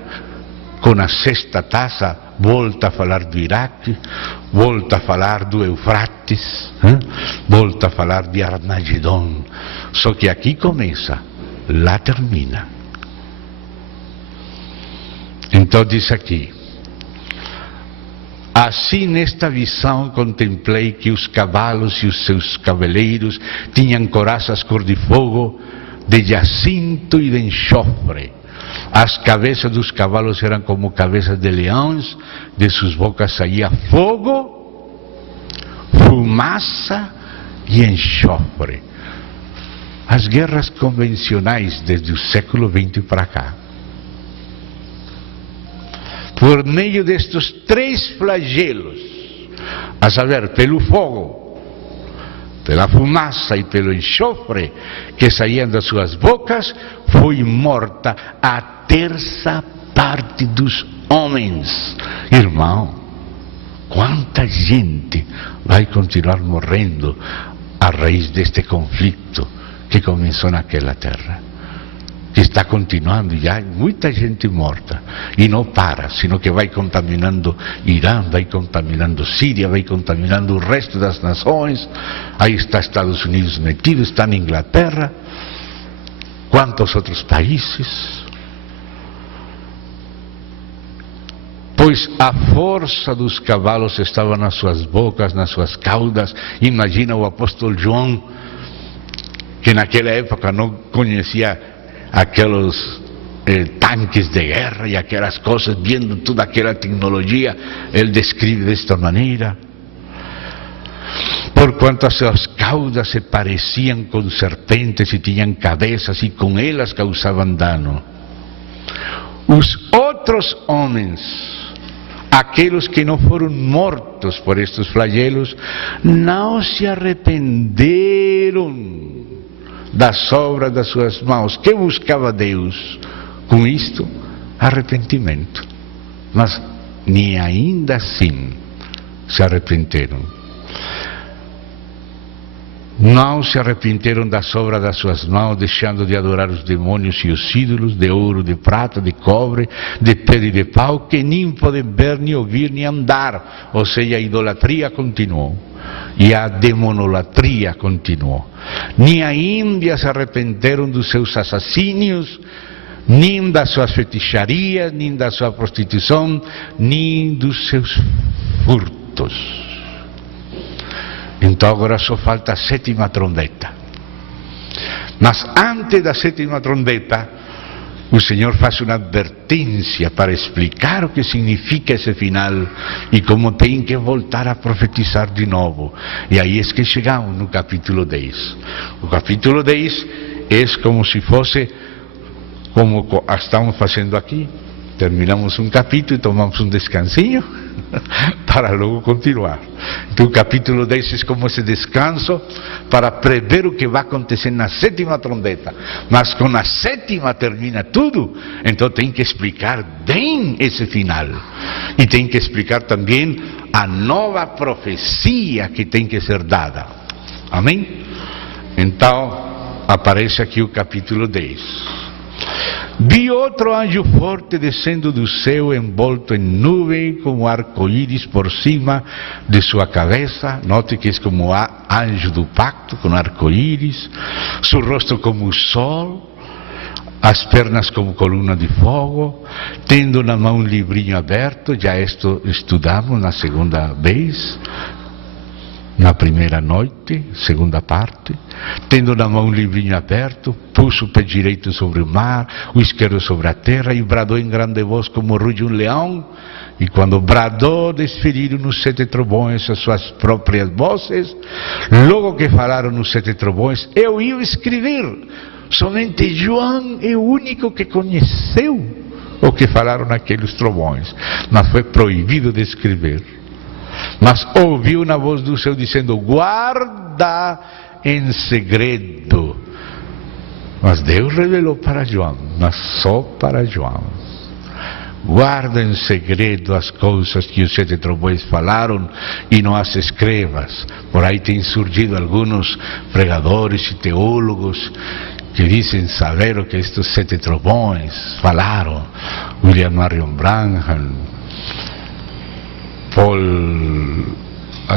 com a sexta taça, volta a falar do Iraque, volta a falar do Eufrates, volta a falar de Armagedon. Só que aqui começa, lá termina. Então diz aqui: assim nesta visão contemplei que os cavalos e os seus cavaleiros tinham coraças cor de fogo, de jacinto e de enxofre. As cabeças dos cavalos eram como cabeças de leões, de suas bocas saía fogo, fumaça e enxofre. As guerras convencionais desde o século XX para cá, por meio destes 3 flagelos, a saber, pelo fogo, pela fumaça e pelo enxofre que saíam das suas bocas, foi morta a terça parte dos homens. Irmão, quanta gente vai continuar morrendo a raiz deste conflito que começou naquela terra, que está continuando, já há muita gente morta, e não para, sino que vai contaminando Irã, vai contaminando Síria, vai contaminando o resto das nações. Aí está Estados Unidos metido, está na Inglaterra, quantos outros países. Pois a força dos cavalos estava nas suas bocas, nas suas caudas. Imagina o apóstolo João, que naquela época não conhecia aqueles tanques de guerra e aquelas coisas, vendo toda aquela tecnologia, ele descreve desta maneira: porquanto as suas caudas se pareciam com serpentes e tinham cabeças, e com elas causavam dano. Os outros homens, aqueles que não foram mortos por estes flagelos, não se arrependeram das obras das suas mãos. Que buscava Deus com isto? Arrependimento. Mas nem ainda assim se arrependeram. Não se arrependeram das obras das suas mãos, deixando de adorar os demônios e os ídolos de ouro, de prata, de cobre, de pedra e de pau, que nem podem ver, nem ouvir, nem andar. Ou seja, a idolatria continuou e a demonolatria continuou. Nem ainda se arrependeram dos seus assassínios, nem das suas feticharias, nem da sua prostituição, nem dos seus furtos. Então agora só falta a sétima trombeta. Mas antes da sétima trombeta, o Senhor faz uma advertência para explicar o que significa esse final e como tem que voltar a profetizar de novo. E aí é que chegamos no capítulo 10. O capítulo 10 é como se fosse, como estamos fazendo aqui. Terminamos um capítulo e tomamos um descansinho para logo continuar. Então o capítulo 10 é como esse descanso para prever o que vai acontecer na sétima trombeta. Mas com a sétima termina tudo, então tem que explicar bem esse final. E tem que explicar também a nova profecia que tem que ser dada. Amém? Então aparece aqui o capítulo 10. Vi outro anjo forte descendo do céu, envolto em nuvem, como arco-íris por cima de sua cabeça. Note que é como anjo do pacto, com arco-íris. Seu rosto como o sol, as pernas como coluna de fogo, tendo na mão um livrinho aberto. Já isto estudamos na segunda vez, na primeira noite, segunda parte. Tendo na mão um livrinho aberto, pôs o pé direito sobre o mar, o esquerdo sobre a terra, e bradou em grande voz como ruge um leão. E quando bradou, desferiram nos 7 trovões as suas próprias vozes. Logo que falaram nos 7 trovões, eu ia escrever. Somente João é o único que conheceu o que falaram naqueles trovões, mas foi proibido de escrever. Mas ouviu uma voz do céu dizendo: guarda em segredo. Mas Deus revelou para João, mas só para João. Guarda em segredo as coisas que os 7 trovões falaram e não as escrevas. Por aí tem surgido alguns pregadores e teólogos que dizem saber o que estes 7 trovões falaram. William Marion Branham,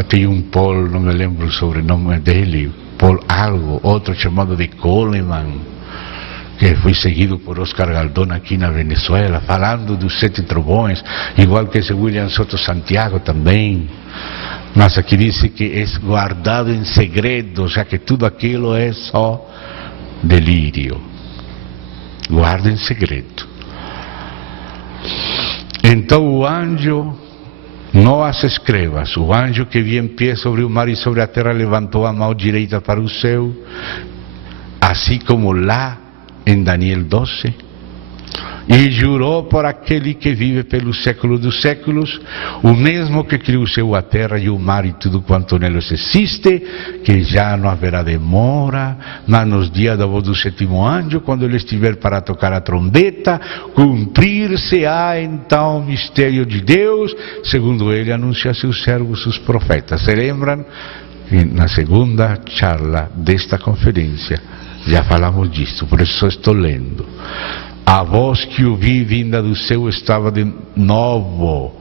tem um Paul, não me lembro o sobrenome dele, Paul algo, outro chamado de Coleman, que foi seguido por Oscar Galdón aqui na Venezuela, falando dos 7 trovões, igual que esse William Soto Santiago também. Mas aqui diz que é guardado em segredo, já que tudo aquilo é só delírio. Guarda em segredo. Então o anjo, não as escrevas, o anjo que via em pé sobre o mar e sobre a terra levantou a mão direita para o céu, assim como lá em Daniel 12, E jurou por aquele que vive pelos séculos dos séculos, o mesmo que criou o céu, a terra e o mar e tudo quanto neles existe, que já não haverá demora, mas nos dias da voz do sétimo anjo, quando ele estiver para tocar a trombeta, cumprir-se-á então o mistério de Deus, segundo ele anuncia a seus servos, os profetas. Se lembram que na segunda charla desta conferência já falamos disso, por isso só estou lendo. A voz que ouvi vinda do céu estava de novo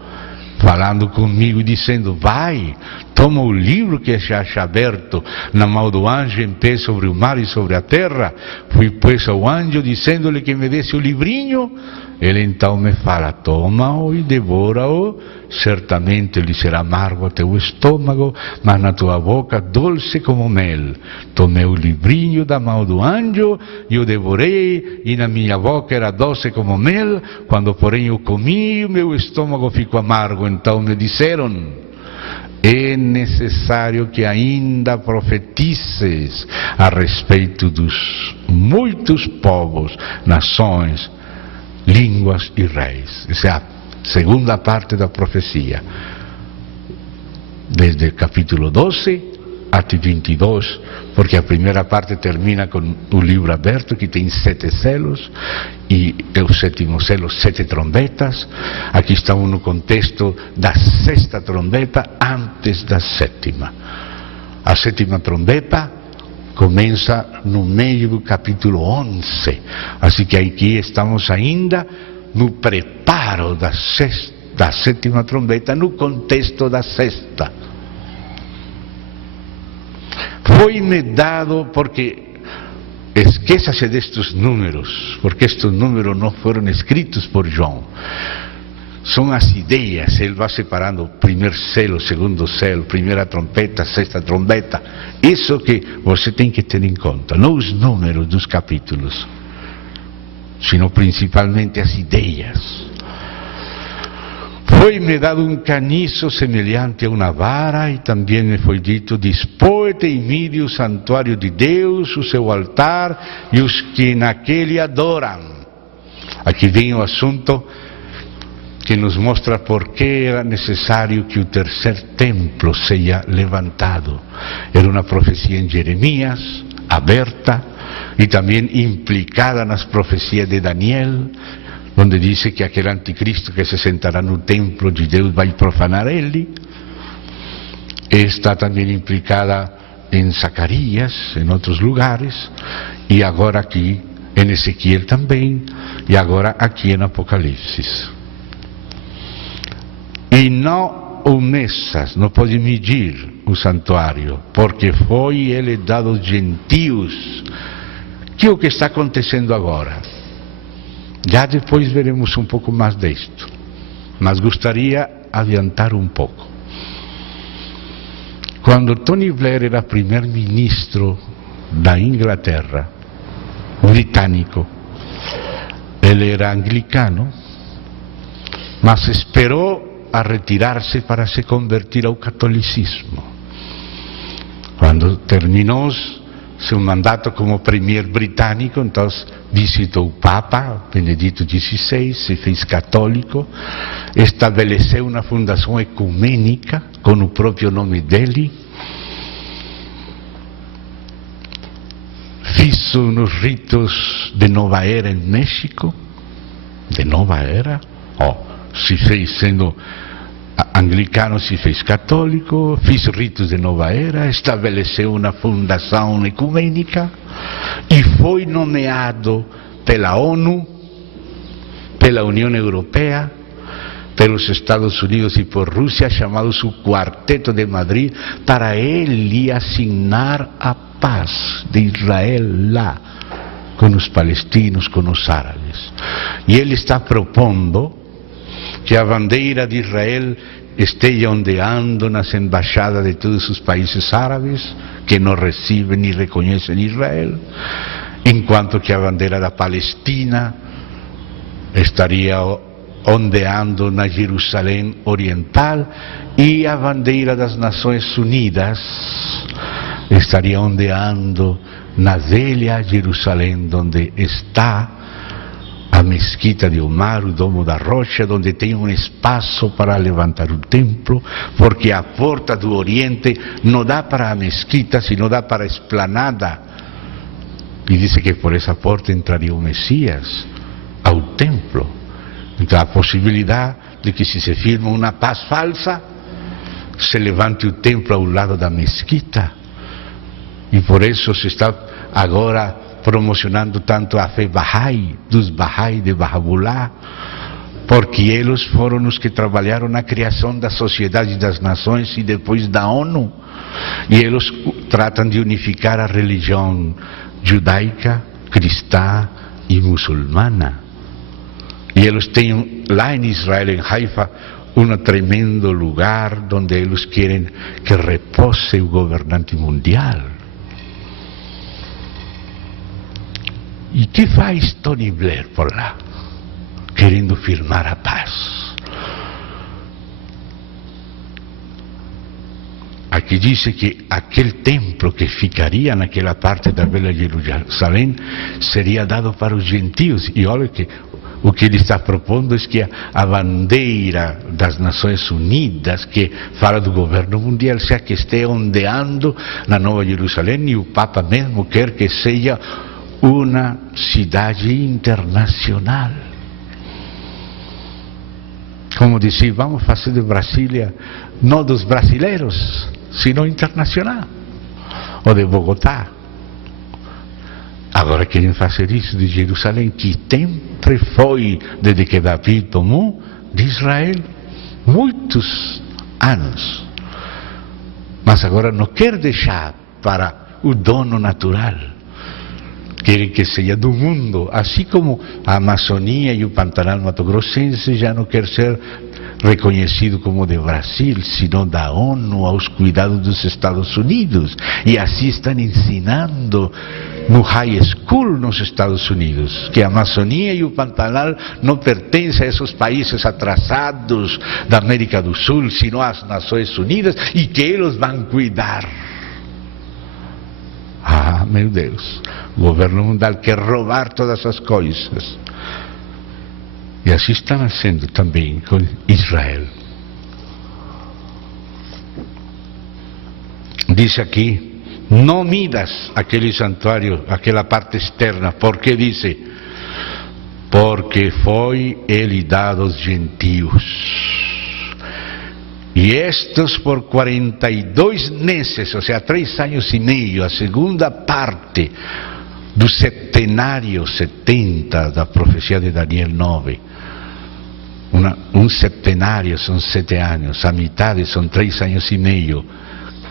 falando comigo e dizendo: vai, toma o livro que já está aberto na mão do anjo em pé sobre o mar e sobre a terra. Fui pois ao anjo dizendo-lhe que me desse o livrinho. Ele então me fala: toma-o e devora-o, certamente lhe será amargo a teu estômago, mas na tua boca doce como mel. Tomei o livrinho da mão do anjo e o devorei, e na minha boca era doce como mel. Quando porém o comi, meu estômago ficou amargo. Então me disseram: é necessário que ainda profetizes a respeito dos muitos povos, nações, línguas e reis. Essa é a segunda parte da profecia, desde o capítulo 12 até 22, porque a primeira parte termina com o livro aberto, que tem 7 selos, e o sétimo selo, 7 trombetas. Aqui estamos no contexto da 6ª trombeta, antes da 7ª. A 7ª trombeta começa no meio do capítulo 11, assim que aqui estamos ainda no preparo da 7ª trombeta, no contexto da 6ª. Foi-me dado, porque esqueça-se destes números, porque estes números não foram escritos por João. São as ideias, ele vai separando o primeiro selo, o segundo selo, primeira trombeta, 6ª trombeta. Isso que você tem que ter em conta, não os números dos capítulos, sino principalmente as ideias. Foi-me dado um caniço semelhante a uma vara, e também me foi dito: dispõe-te e mide o santuário de Deus, o seu altar e os que naquele adoram. Aqui vem o assunto que nos mostra por que era necessário que o terceiro templo seja levantado. Era uma profecia em Jeremias, aberta, e também implicada nas profecias de Daniel, onde diz que aquele anticristo que se sentará no templo de Deus vai profanar ele. Está também implicada em Zacarias, em outros lugares, e agora aqui em Ezequiel também, e agora aqui em Apocalipse. E não o mesas, não pode medir o santuário, porque foi ele dado aos gentios. Que é o que está acontecendo agora? Já depois veremos um pouco mais disto, mas gostaria de adiantar um pouco. Quando Tony Blair era primeiro-ministro da Inglaterra, britânico, ele era anglicano, mas esperou a retirar-se para se convertir ao catolicismo. Quando terminou seu mandato como premier britânico, então visitou o Papa Benedito XVI, se fez católico, estabeleceu uma fundação ecumênica com o próprio nome dele, fez nos ritos de Nova Era em México, de Nova Era, se fez sendo anglicano, se fez católico, fez ritos de Nova Era, estabeleceu uma fundação ecumênica e foi nomeado pela ONU, pela União Europeia, pelos Estados Unidos e por Rússia, chamados o Quarteto de Madrid, para ele assinar a paz de Israel lá, com os palestinos, com os árabes. E ele está propondo que a bandeira de Israel esteja ondeando nas embaixadas de todos os países árabes que não recebem nem reconhecem Israel, enquanto que a bandeira da Palestina estaria ondeando na Jerusalém Oriental e a bandeira das Nações Unidas estaria ondeando na velha Jerusalém, onde está a a mesquita de Omar, o Domo da Rocha, onde tem um espaço para levantar o templo, porque a porta do Oriente não dá para a mesquita, sino dá para a esplanada. E diz que por essa porta entraria o Messias ao templo. Então a possibilidade de que, se se firma uma paz falsa, se levante o templo ao lado da mesquita. E por isso se está agora promocionando tanto a fé Bahá'í, dos Bahá'í de Baha'u'lláh, porque eles foram os que trabalharam na criação da Sociedade das Nações e depois da ONU. E eles tratam de unificar a religião judaica, cristã e muçulmana. E eles têm lá em Israel, em Haifa, um tremendo lugar onde eles querem que repose o governante mundial. E que faz Tony Blair por lá? Querendo firmar a paz. Aqui diz que aquele templo que ficaria naquela parte da Velha Jerusalém seria dado para os gentios. E olha que o que ele está propondo é que a bandeira das Nações Unidas, que fala do governo mundial, seja que esteja ondeando na Nova Jerusalém, e o Papa mesmo quer que seja uma cidade internacional. Como dizia, vamos fazer de Brasília, não dos brasileiros, sino internacional, ou de Bogotá. Agora querem fazer isso de Jerusalém, que sempre foi, desde que Davi tomou, de Israel, muitos anos. Mas agora não quer deixar para o dono natural. Querem que seja do mundo, assim como a Amazônia e o Pantanal Mato Grossense já não quer ser reconhecido como de Brasil, sino da ONU, aos cuidados dos Estados Unidos. E assim estão ensinando no high school nos Estados Unidos, que a Amazônia e o Pantanal não pertencem a esses países atrasados da América do Sul, sino às Nações Unidas, e que eles vão cuidar. Ah, meu Deus, o governo mundial quer roubar todas as coisas. E assim está nascendo também com Israel. Diz aqui, não midas aquele santuário, aquela parte externa. Por que diz? Porque foi ele dado aos gentios. E estes por 42 meses, ou seja, 3 anos e meio, a segunda parte do setenário 70 da profecia de Daniel 9. Um setenário são 7 anos, a metade são 3 anos e meio.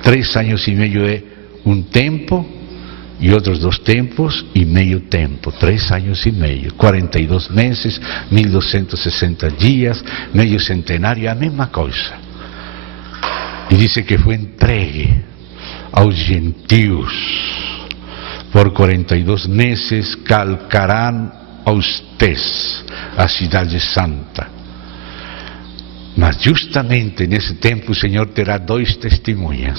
3 anos e meio é um tempo, e outros 2 tempos e meio tempo, 3 anos e meio, 42 meses, 1260 dias, meio centenário, é a mesma coisa. E diz que foi entregue aos gentios. Por 42 meses calcarão aos pés a cidade santa. Mas justamente nesse tempo o Senhor terá 2 testemunhas.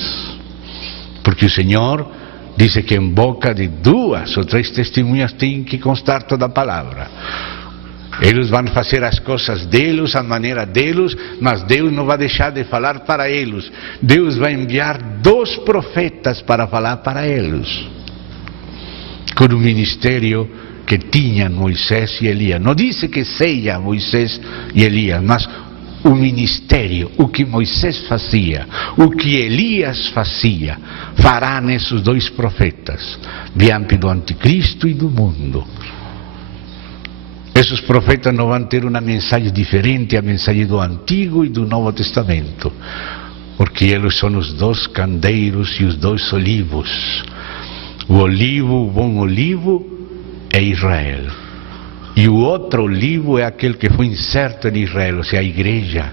Porque o Senhor diz que em boca de 2 ou 3 testemunhas tem que constar toda a palavra. Eles vão fazer as coisas deles, a maneira deles, mas Deus não vai deixar de falar para eles. Deus vai enviar 2 profetas para falar para eles. Com o ministério que tinham Moisés e Elias. Não diz que seja Moisés e Elias, mas o ministério, o que Moisés fazia, o que Elias fazia, fará nesses 2 profetas, diante do anticristo e do mundo. Esses profetas não vão ter uma mensagem diferente à mensagem do Antigo e do Novo Testamento, porque eles são os 2 candeiros e os 2 olivos. O olivo, o bom olivo, é Israel. E o outro olivo é aquele que foi inserto em Israel, ou seja, a igreja.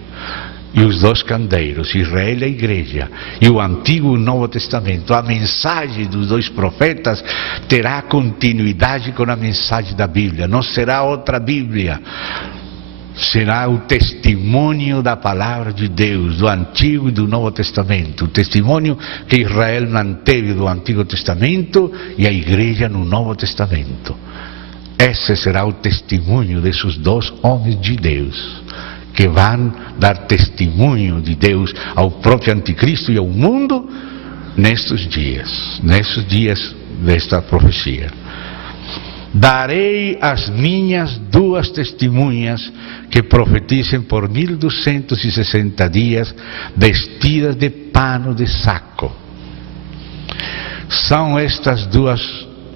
E os 2 candeiros, Israel e a igreja. E o Antigo e o Novo Testamento. A mensagem dos 2 profetas terá continuidade com a mensagem da Bíblia. Não será outra Bíblia. Será o testemunho da palavra de Deus, do Antigo e do Novo Testamento. O testemunho que Israel manteve do Antigo Testamento e a igreja no Novo Testamento. Esse será o testemunho desses dois homens de Deus, que vão dar testemunho de Deus ao próprio anticristo e ao mundo nestes dias desta profecia. Darei as minhas duas testemunhas que profetizem por 1260 dias, vestidas de pano de saco. São estas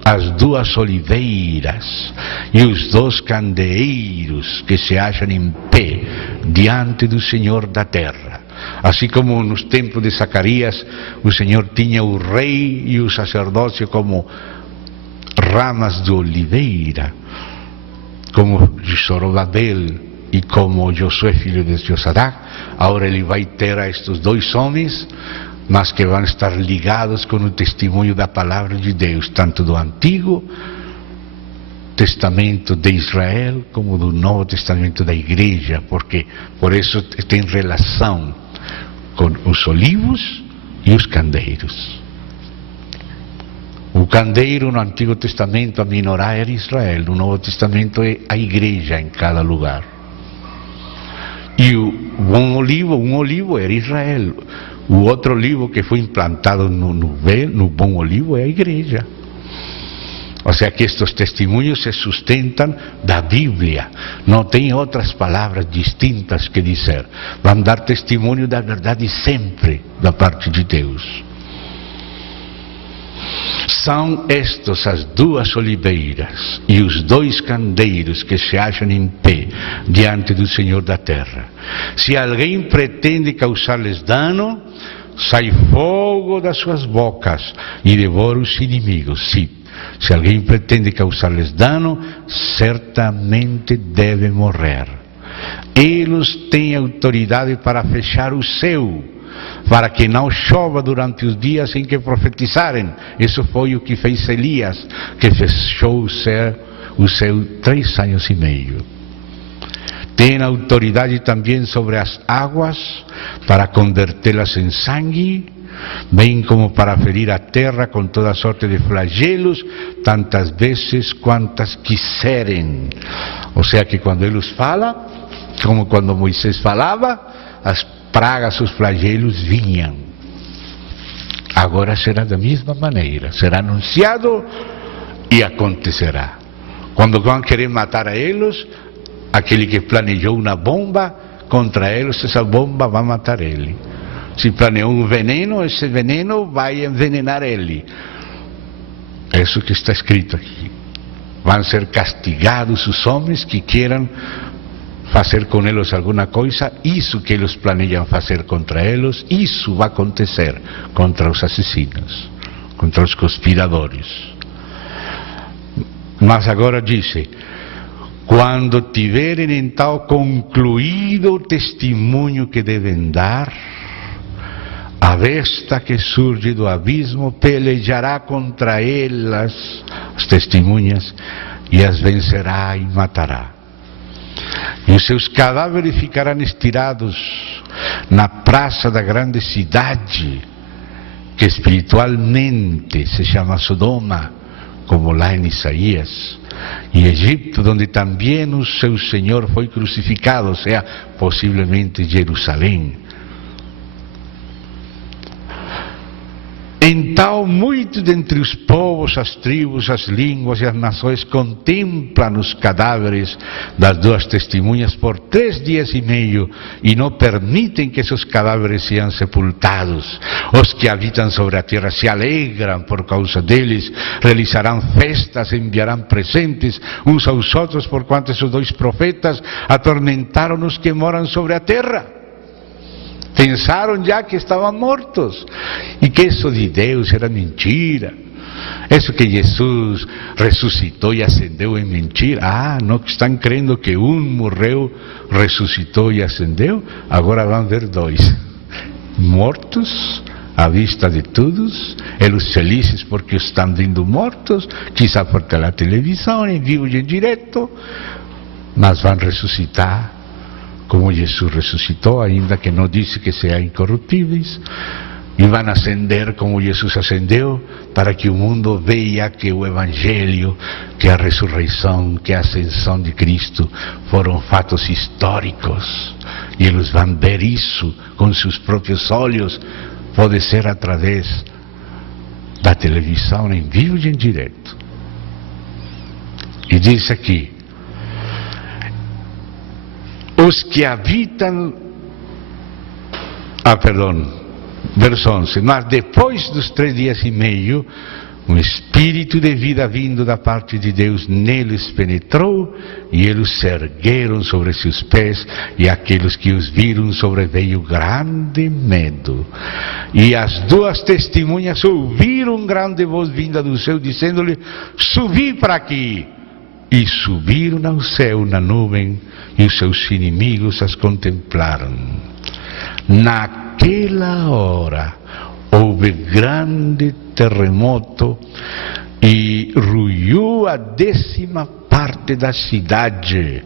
as duas oliveiras e os dois candeeiros que se acham em pé diante do Senhor da terra. Assim como nos tempos de Zacarias, o Senhor tinha o rei e o sacerdócio como ramas de oliveira, como Zorobabel e como Josué, filho de Josadac. Agora ele vai ter a estes dois homens, mas que vão estar ligados com o testemunho da palavra de Deus, tanto do Antigo Testamento de Israel como do Novo Testamento da Igreja, porque por isso tem relação com os olivos e os candeeiros. O candeeiro no Antigo Testamento, a menorá, era Israel. No Novo Testamento é a igreja em cada lugar. E um olivo era Israel. O outro olivo que foi implantado no bom olivo é a igreja. Ou seja, que estes testemunhos se sustentam da Bíblia. Não tem outras palavras distintas que dizer. Vão dar testemunho da verdade sempre da parte de Deus. São estas as duas oliveiras e os dois candeeiros que se acham em pé diante do Senhor da terra. Se alguém pretende causar-lhes dano, sai fogo das suas bocas e devora os inimigos. Sim, se alguém pretende causar-lhes dano, certamente deve morrer. Eles têm autoridade para fechar o céu, para que não chova durante os dias em que profetizarem. Isso foi o que fez Elias, que fechou o céu 3 anos e meio. Tem autoridade também sobre as águas, para convertê-las em sangue, bem como para ferir a terra com toda sorte de flagelos, tantas vezes quantas quiserem. Ou seja, que quando eles falam, como quando Moisés falava, as pragas, os flagelos vinham. Agora será da mesma maneira, será anunciado e acontecerá. Quando vão querer matar a eles, aquele que planejou uma bomba contra eles, essa bomba vai matar ele. Se planeou um veneno, esse veneno vai envenenar ele. É isso que está escrito aqui. Vão ser castigados os homens que queiram fazer com eles alguma coisa. Isso que eles planejam fazer contra eles, isso vai acontecer contra os assassinos, contra os conspiradores. Mas agora diz: quando tiverem então concluído o testemunho que devem dar, a besta que surge do abismo pelejará contra elas, as testemunhas, e as vencerá e matará. E os seus cadáveres ficarão estirados na praça da grande cidade, que espiritualmente se chama Sodoma, como lá em Isaías, e Egipto, onde também o seu Senhor foi crucificado, ou seja, possivelmente Jerusalém. Então, muitos dentre os povos, as tribos, as línguas e as nações contemplam os cadáveres das duas testemunhas por 3 dias e meio e não permitem que esses cadáveres sejam sepultados. Os que habitam sobre a terra se alegram por causa deles, realizarão festas, enviarão presentes uns aos outros, porquanto esses 2 profetas atormentaram os que moram sobre a terra. Pensaram já que estavam mortos e que isso de Deus era mentira. Isso que Jesus ressuscitou e ascendeu é mentira. Não estão crendo que um morreu, ressuscitou e ascendeu? Agora vão ver 2 mortos à vista de todos, eles felizes porque estão vindo mortos, quizá por pela televisão, em vivo e em direto, mas vão ressuscitar como Jesus ressuscitou, ainda que não disse que sejam incorruptíveis, e vão ascender como Jesus ascendeu, para que o mundo veja que o Evangelho, que a ressurreição, que a ascensão de Cristo foram fatos históricos. E eles vão ver isso com seus próprios olhos. Pode ser através da televisão, em vivo e em direto. E diz aqui: os que habitam... verso 11. Mas depois dos 3 dias e meio, um espírito de vida vindo da parte de Deus neles penetrou, e eles se ergueram sobre seus pés, e aqueles que os viram sobreveio grande medo. E as 2 testemunhas ouviram grande voz vinda do céu, dizendo-lhe: subi para aqui. E subiram ao céu na nuvem, e os seus inimigos as contemplaram. Naquela hora houve grande terremoto e ruiu a 10ª parte da cidade,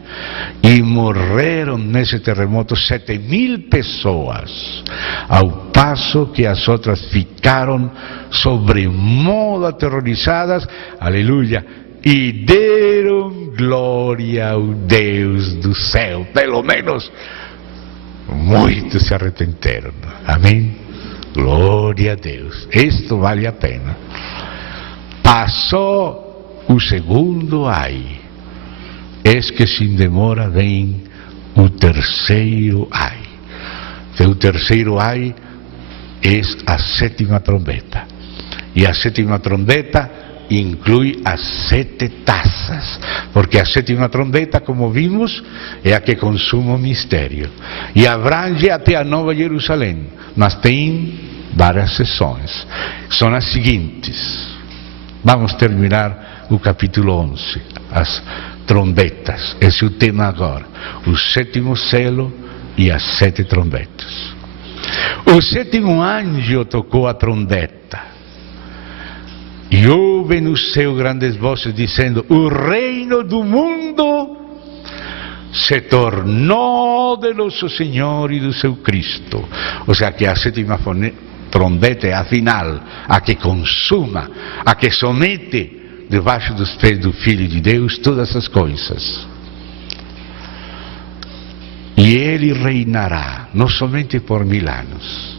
e morreram nesse terremoto 7.000 pessoas, ao passo que as outras ficaram sobremodo aterrorizadas, aleluia, e deram glória ao Deus do céu. Pelo menos muitos se arrependeram. Amém? Glória a Deus. Isto vale a pena. Passou o segundo ai. Eis que sem demora vem o terceiro ai. O terceiro ai é a 7ª trombeta. E a 7ª trombeta inclui as 7 taças, porque a 7ª trombeta, como vimos, é a que consuma o mistério e abrange até a Nova Jerusalém, mas tem várias sessões. São as seguintes. Vamos terminar o capítulo 11, as trombetas. Esse é o tema agora: o 7º selo e as 7 trombetas. O 7º anjo tocou a trombeta, e houve no céu grandes vozes dizendo: o reino do mundo se tornou de nosso Senhor e do seu Cristo. Ou seja, que a 7ª trombeta é a final, a que consuma, a que somete debaixo dos pés do Filho de Deus todas as coisas. E ele reinará, não somente por 1000 anos,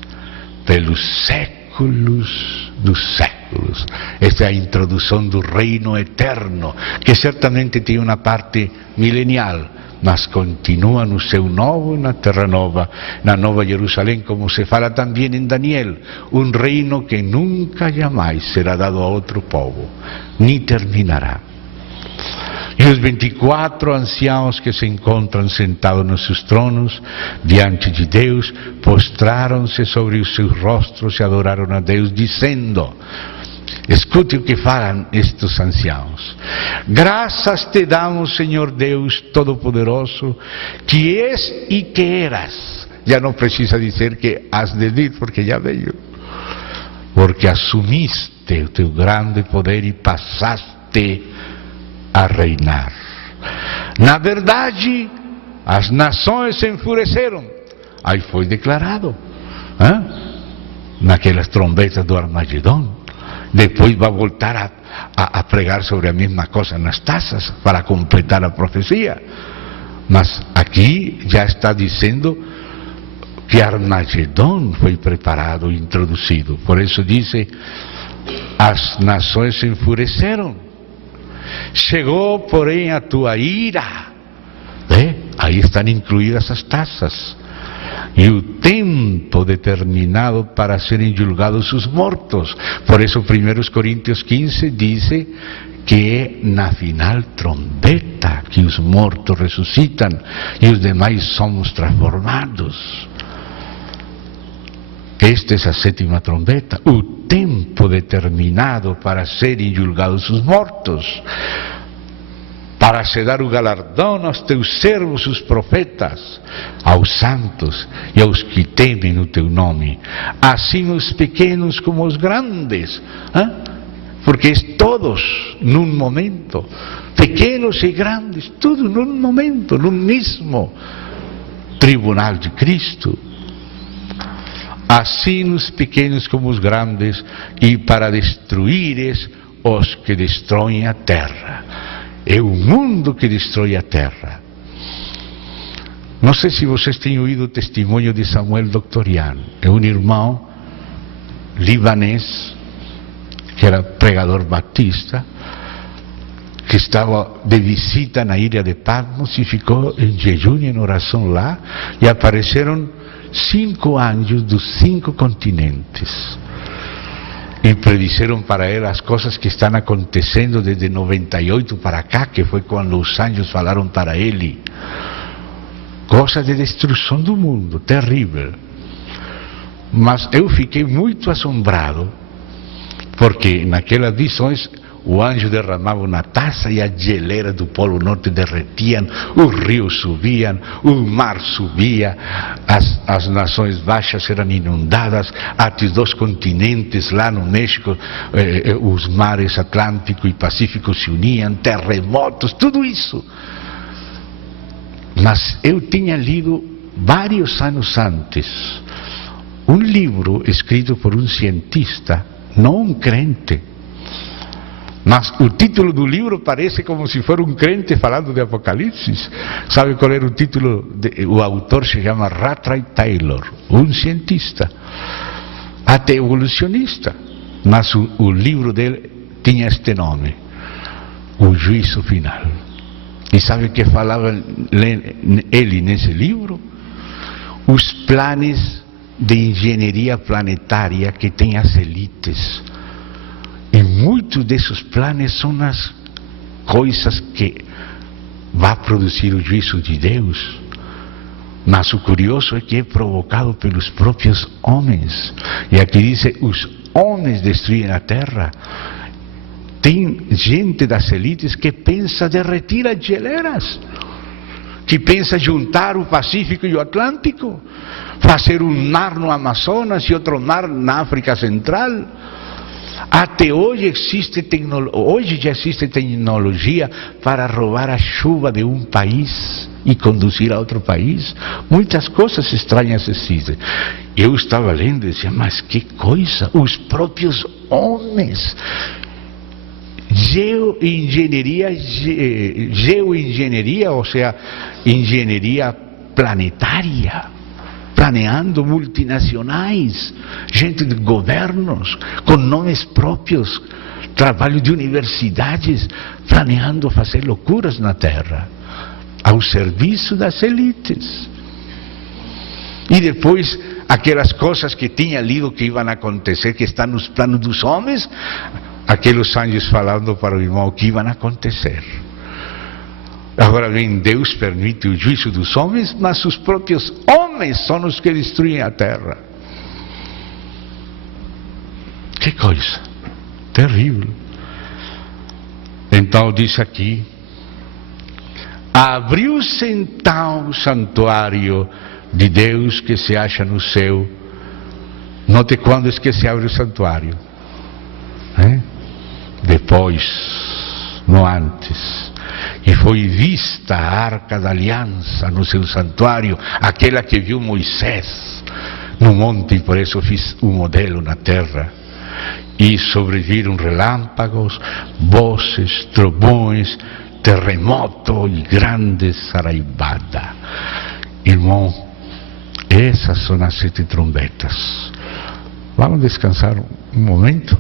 pelos séculos dos séculos. Esta é a introdução do reino eterno, que certamente tem uma parte milenial, mas continua no céu novo, na terra nova, na Nova Jerusalém, como se fala também em Daniel, um reino que nunca jamais será dado a outro povo, nem terminará. E os 24 anciãos que se encontram sentados nos seus tronos, diante de Deus, postraram-se sobre os seus rostros e adoraram a Deus, dizendo... Escute o que falam estes anciãos: graças te damos, Senhor Deus Todo-Poderoso, que és e que eras. Já não precisa dizer que has de vir, porque já veio. Porque assumiste o teu grande poder e passaste a reinar. Na verdade, as nações se enfureceram. Aí foi declarado, naquelas trombetas do Armagedon. Depois vai voltar a pregar sobre a mesma coisa nas taças, para completar a profecia. Mas aqui já está dizendo que Armagedon foi preparado e introduzido. Por isso diz: as nações se enfureceram. Chegou, porém, a tua ira. Aí estão incluídas as taças. E o tempo determinado para serem julgados os mortos. Por isso 1 Coríntios 15 diz que é na final trombeta que os mortos ressuscitam e os demais somos transformados. Esta é a 7ª trombeta, o tempo determinado para serem julgados os mortos, para se dar o galardão aos teus servos, os profetas, aos santos e aos que temem o teu nome, assim os pequenos como os grandes, porque é todos num momento, pequenos e grandes, tudo num momento, num mesmo tribunal de Cristo. assim os pequenos como os grandes, e para destruíres os que destroem a terra. É o mundo que destrói a terra. Não sei se vocês têm ouvido o testemunho de Samuel Doctorian. É um irmão libanês, que era pregador batista, que estava de visita na ilha de Patmos e ficou em jejum e em oração lá, e apareceram 5 anjos dos 5 continentes e predisseram para ele as coisas que estão acontecendo desde 98 para cá, que foi quando os anjos falaram para ele, coisas de destruição do mundo, terrível. Mas eu fiquei muito assombrado, porque naquelas visões o anjo derramava uma taça e as geleiras do Polo Norte derretiam, os rios subiam, o mar subia, as nações baixas eram inundadas, até os 2 continentes lá no México, os mares Atlântico e Pacífico se uniam, terremotos, tudo isso. Mas eu tinha lido vários anos antes um livro escrito por um cientista, não um crente, mas o título do livro parece como se fosse um crente falando de Apocalipse. Sabe qual era o título? O autor se chama Rattray Taylor, um cientista, até evolucionista, mas o livro dele tinha este nome, O Juízo Final. E sabe o que falava ele nesse livro? Os planos de engenharia planetária que tem as elites. E muitos desses planos são as coisas que vai produzir o juízo de Deus. Mas o curioso é que é provocado pelos próprios homens. E aqui diz: os homens destruem a terra. Tem gente das elites que pensa derretir as geleiras, que pensa juntar o Pacífico e o Atlântico, fazer um mar no Amazonas e outro mar na África Central. Até hoje já existe tecnologia para roubar a chuva de um país e conduzir a outro país. Muitas coisas estranhas existem. Eu estava lendo e dizia: mas que coisa, os próprios homens. Geoengenharia, ou seja, engenharia planetária, planeando multinacionais, gente de governos, com nomes próprios, trabalho de universidades, planeando fazer loucuras na Terra, ao serviço das elites. E depois, aquelas coisas que tinha lido que iam acontecer, que estão nos planos dos homens, aqueles anjos falando para o irmão que iam acontecer. Agora bem, Deus permite o juízo dos homens, mas os próprios homens são os que destruem a terra. Que coisa terrível. Então diz aqui: abriu-se então o santuário de Deus que se acha no céu. Note quando é que se abre o santuário. Depois, não antes. E foi vista a arca da aliança no seu santuário, aquela que viu Moisés no monte, e por isso fiz um modelo na terra. E sobreviram relâmpagos, vozes, trovões, terremoto e grande saraivada. Irmão, essas são as 7 trombetas. Vamos descansar um momento?